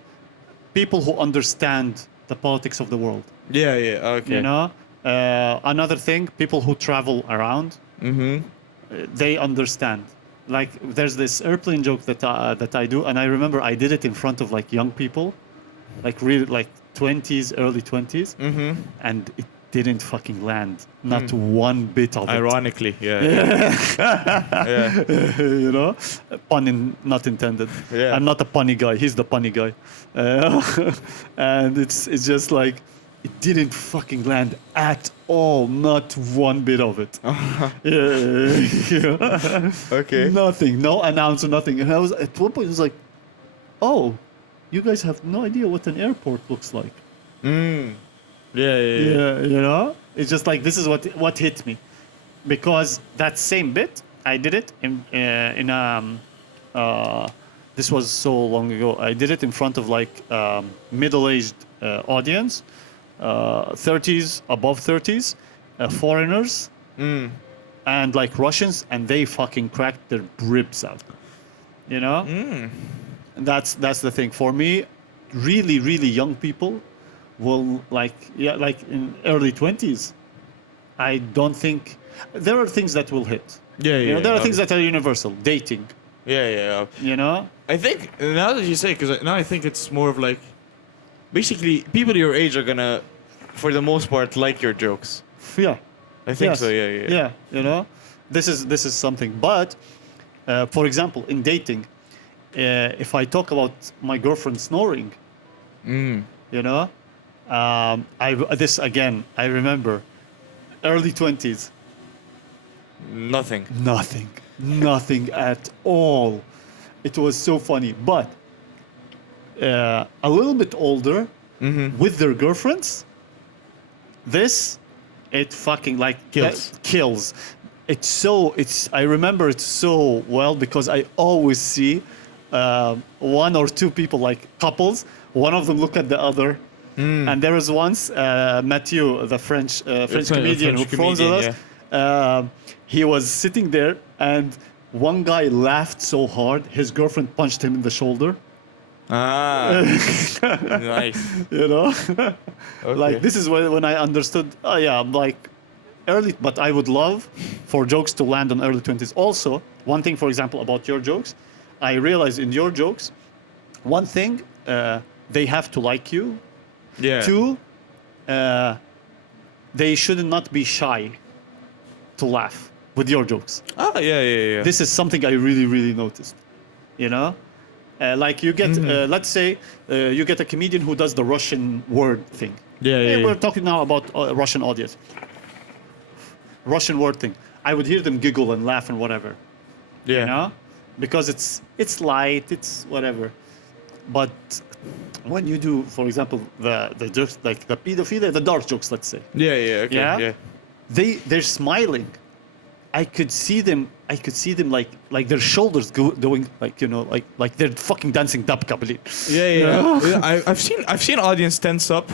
people who understand the politics of the world. Yeah. Okay. You know, another thing, people who travel around, they understand. Like, there's this airplane joke that I do, and I remember I did it in front of like young people, like really like 20s, early 20s, and it didn't fucking land, not one bit of it. Ironically, yeah. You know, not intended. Yeah. I'm not a punny guy. He's the punny guy, and it's just like it didn't fucking land at all. Not one bit of it. Okay. Nothing. No announcer. Nothing. And I was at one point. It was like, oh, you guys have no idea what an airport looks like. Yeah. You know, it's just like this is what hit me, because that same bit I did it in this was so long ago. I did it in front of like middle-aged audience, 30s, above 30s, foreigners, and like Russians, and they fucking cracked their ribs out. You know, and that's the thing for me. Really, really young people will like in early 20s. I don't think there are things that will hit. You know, there are things that are universal. Dating. Yeah. You know. I think now that you say, because now I think it's more of like, basically people your age are gonna, for the most part, like your jokes. Yeah. I think so. Yeah. Yeah. You know, this is something. But for example, in dating, if I talk about my girlfriend snoring, you know, this again, I remember, early 20s. Nothing at all. It was so funny. But a little bit older, with their girlfriends, it fucking like kills. I remember it so well because I always see one or two people, like couples, one of them look at the other. And there was once Matthew, the French comedian who performs with us. He was sitting there, and one guy laughed so hard, his girlfriend punched him in the shoulder. Nice. You know, Okay. like this is when I understood. Oh yeah, I'm like early, but I would love for jokes to land on early 20s. Also, one thing, for example, about your jokes, I realized in your jokes, one thing, they have to like you. Yeah. Two, they should not be shy to laugh with your jokes. Yeah. This is something I really, really noticed. You know, like you get, let's say, you get a comedian who does the Russian word thing. Yeah. We're talking now about Russian audience. Russian word thing. I would hear them giggle and laugh and whatever. Yeah. You know, because it's light, it's whatever. But when you do, for example, the jokes like the pedophilia, the dark jokes, let's say. Yeah. Okay. Yeah. They're smiling. I could see them like their shoulders going like, you know, like they're fucking dancing dabka. Yeah. I've seen audience tense up.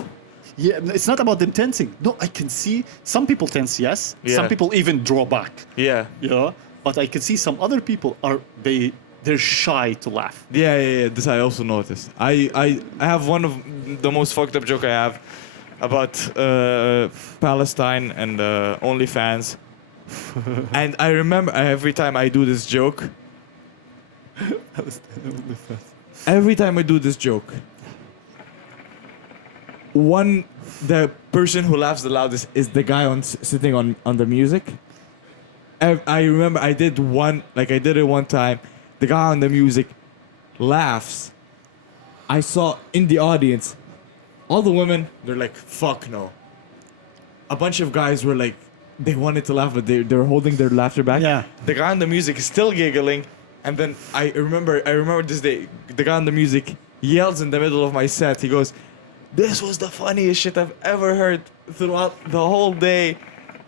Yeah, it's not about them tensing. No, I can see some people tense, yes. Yeah. Some people even draw back. Yeah. You know? But I can see some other people they're shy to laugh. Yeah. This I also noticed. I have one of the most fucked up joke I have about Palestine and OnlyFans. And I remember every time I do this joke, every time I do this joke, the person who laughs the loudest is the guy sitting on the music. I remember I did it one time. The guy on the music laughs. I saw in the audience, all the women, they're like, fuck no. A bunch of guys were like, they wanted to laugh, but they're holding their laughter back. Yeah. The guy on the music is still giggling. And then I remember this day, the guy on the music yells in the middle of my set. He goes, "This was the funniest shit I've ever heard throughout the whole day.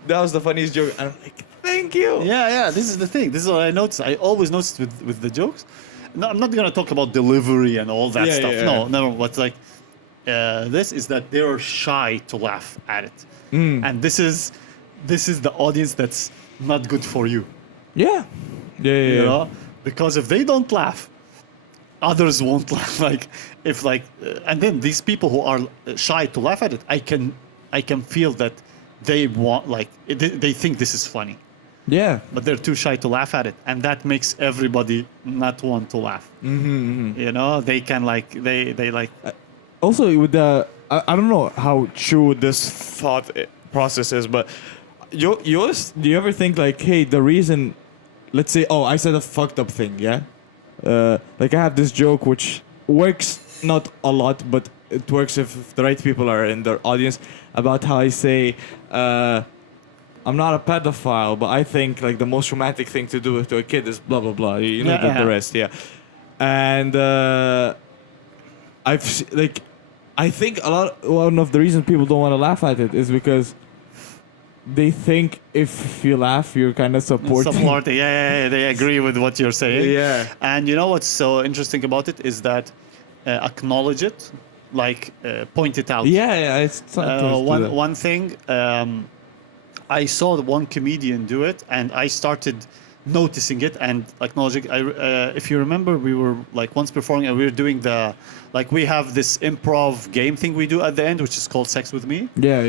That was the funniest joke." And I'm like, thank you. Yeah. This is the thing. This is what I noticed. I always noticed with the jokes. No, I'm not gonna talk about delivery and all that stuff. No. What's like, this is that they are shy to laugh at it, and this is the audience that's not good for you. Yeah. You know? Because if they don't laugh, others won't laugh. And then these people who are shy to laugh at it, I can feel that they want, they think this is funny. Yeah. But they're too shy to laugh at it, and that makes everybody not want to laugh. You know, they can they like. Also, with the I don't know how true this thought process is, but do you ever think like, hey, the reason, let's say, oh, I said a fucked up thing, yeah? Like I have this joke which works not a lot, but it works if the right people are in the audience, about how I say, I'm not a pedophile, but I think like the most romantic thing to do to a kid is blah blah blah. You know the rest, yeah. And I think one of the reasons people don't want to laugh at it is because they think if you laugh, you're kind of supporting. Yeah. They agree with what you're saying. Yeah. And you know what's so interesting about it is that acknowledge it, point it out. Yeah. It's one thing. I saw one comedian do it, and I started noticing it and acknowledging. If you remember, we were once performing, and we were doing we have this improv game thing we do at the end, which is called Sex with Me. Yeah.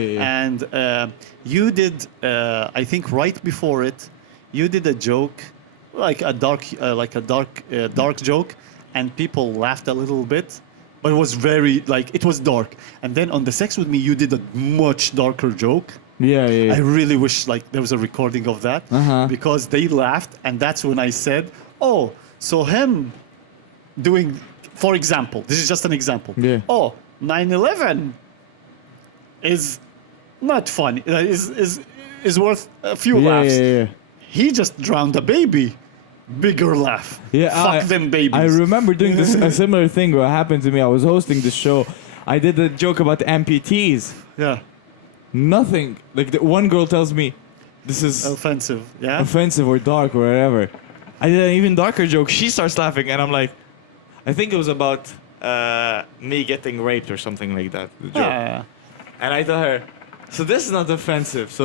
And you did, I think, right before it, you did a joke, a dark joke, and people laughed a little bit, but it was very it was dark. And then on the Sex with Me, you did a much darker joke. Yeah. I really wish there was a recording of that, because they laughed, and that's when I said, "Oh, so him doing, for example, this is just an example. Yeah. Oh, 9/11 is not funny. Is worth a few laughs. Yeah. He just drowned a baby. Bigger laugh. Yeah. Fuck them babies." I remember doing a similar thing. What happened to me? I was hosting the show. I did a joke about amputees. Yeah. Nothing. One girl tells me, "This is offensive." Yeah. Offensive or dark or whatever." I did an even darker joke. She starts laughing, and I'm like, I think it was about me getting raped or something like that. The joke. Yeah. And I tell her, so this is not offensive. So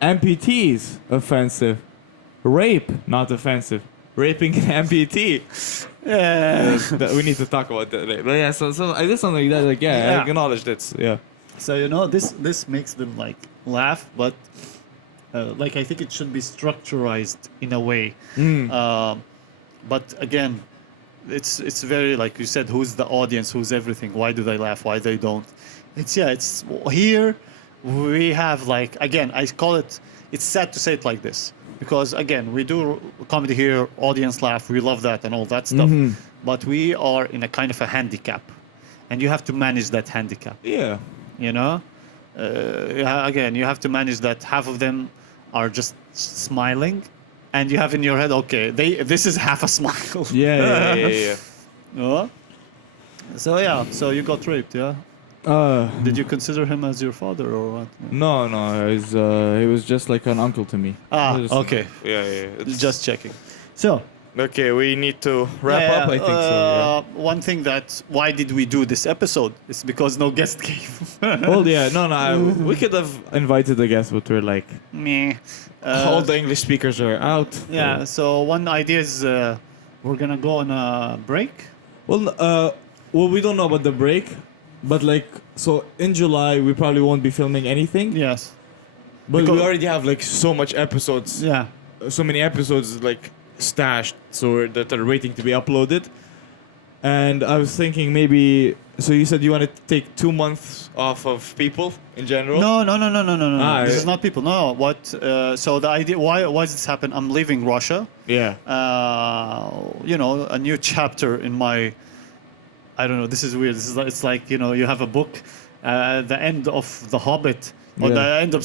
amputees offensive, rape not offensive. Raping an amputee. Yeah. We need to talk about that later. But yeah, so I did something like that. I acknowledged it. Yeah. So this makes them laugh, but I think it should be structurized in a way. But again, it's very, like you said, who's the audience, who's everything, why do they laugh, why they don't. It's here we have again, I call it, it's sad to say it like this, because again, we do comedy here, audience laugh, we love that and all that stuff, but we are in a kind of a handicap, and you have to manage that handicap. Yeah. You know, again, you have to manage that half of them are just smiling, and you have in your head, okay, this is half a smile. Yeah. So you got raped, yeah? Did you consider him as your father or what? No, he was just like an uncle to me. Okay. Yeah. Just checking. So. Okay, we need to wrap up, I think so. Yeah. One thing why did we do this episode? It's because no guest came. Well, yeah, no, we could have invited a guest, but we're like, meh. All the English speakers are out. Yeah, so one idea is we're gonna go on a break. Well, we don't know about the break, but so in July we probably won't be filming anything. Yes. But Because- we already have like so much episodes. Yeah. So many episodes like stashed that are waiting to be uploaded. And I was thinking maybe. So you said you want to take 2 months off of people in general? No. This yeah. is not people. No. What? So the idea. Why does this happen? I'm leaving Russia. Yeah. A new chapter in my. I don't know. This is weird. It's like you have a book, the end of The Hobbit. Or the end of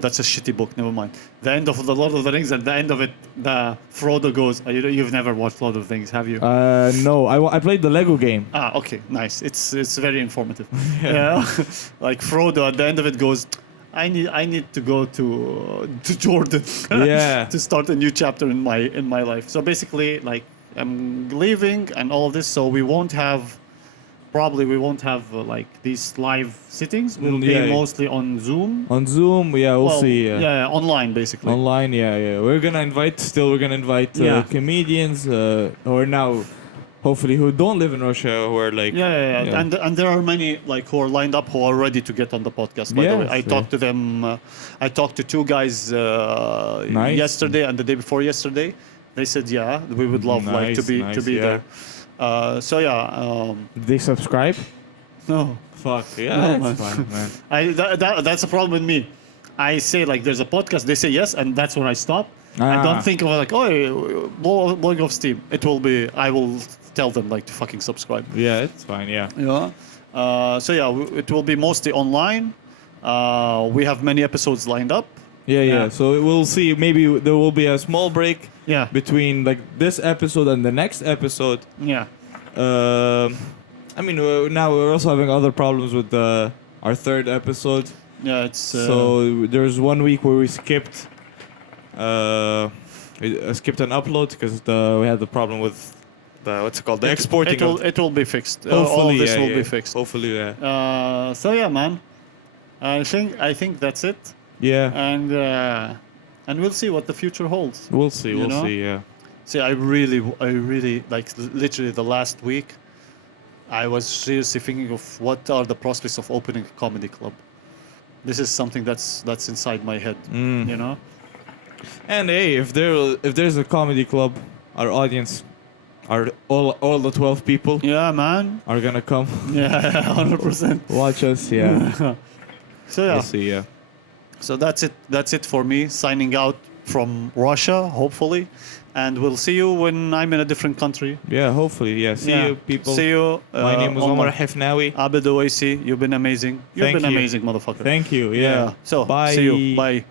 that's a shitty book. Never mind. The end of the Lord of the Rings, and the end of it, the Frodo goes. You've never watched Lord of the Rings, have you? No. I played the Lego game. Okay, nice. It's very informative. Yeah, like Frodo at the end of it goes. I need to go to Jordan. Yeah. To start a new chapter in my life. So basically, like I'm leaving and all of this, so we won't have like these live sittings. We'll be mostly on Zoom. On Zoom, we'll see. Yeah, online basically. Online, yeah. We're gonna invite comedians who are now, hopefully, who don't live in Russia, who are like. Yeah. And there are many like who are lined up who are ready to get on the podcast. By the way, I talked to them. I talked to 2 guys yesterday and the day before yesterday. They said, yeah, we would love to be there. Did they subscribe? No. Fuck yeah, No, that's fine, man. That's a problem with me. I say like there's a podcast. They say yes, and that's when I stop. I don't think of it like blowing off steam. It will be. I will tell them like to fucking subscribe. Yeah, it's fine. Yeah. Yeah. It will be mostly online. We have many episodes lined up. Yeah. So we'll see. Maybe there will be a small break. Yeah. Between like this episode and the next episode. Yeah. I mean, now we're also having other problems with our 3rd episode. Yeah, it's. So there's 1 week where we skipped. Skipped an upload because we had the problem with the exporting. It will be fixed. Hopefully, all of this will be fixed. Hopefully, yeah. So yeah, man. I think that's it. Yeah. And we'll see what the future holds. We'll see. We'll see. Yeah. See, I really like literally the last week. I was seriously thinking of what are the prospects of opening a comedy club. This is something that's inside my head. You know. And hey, if there's a comedy club, our audience, all the 12 people. Yeah, man. Are gonna come. Yeah, 100%. Watch us. Yeah. So yeah. We'll see. Yeah. So that's it for me, signing out from Russia, hopefully. And we'll see you when I'm in a different country. Yeah, hopefully. Yeah, see you, people. See you. My name is Omar Hifnawi. Abed, you've been amazing. You've been amazing, motherfucker. Thank you. Yeah. So, bye. See you. Bye.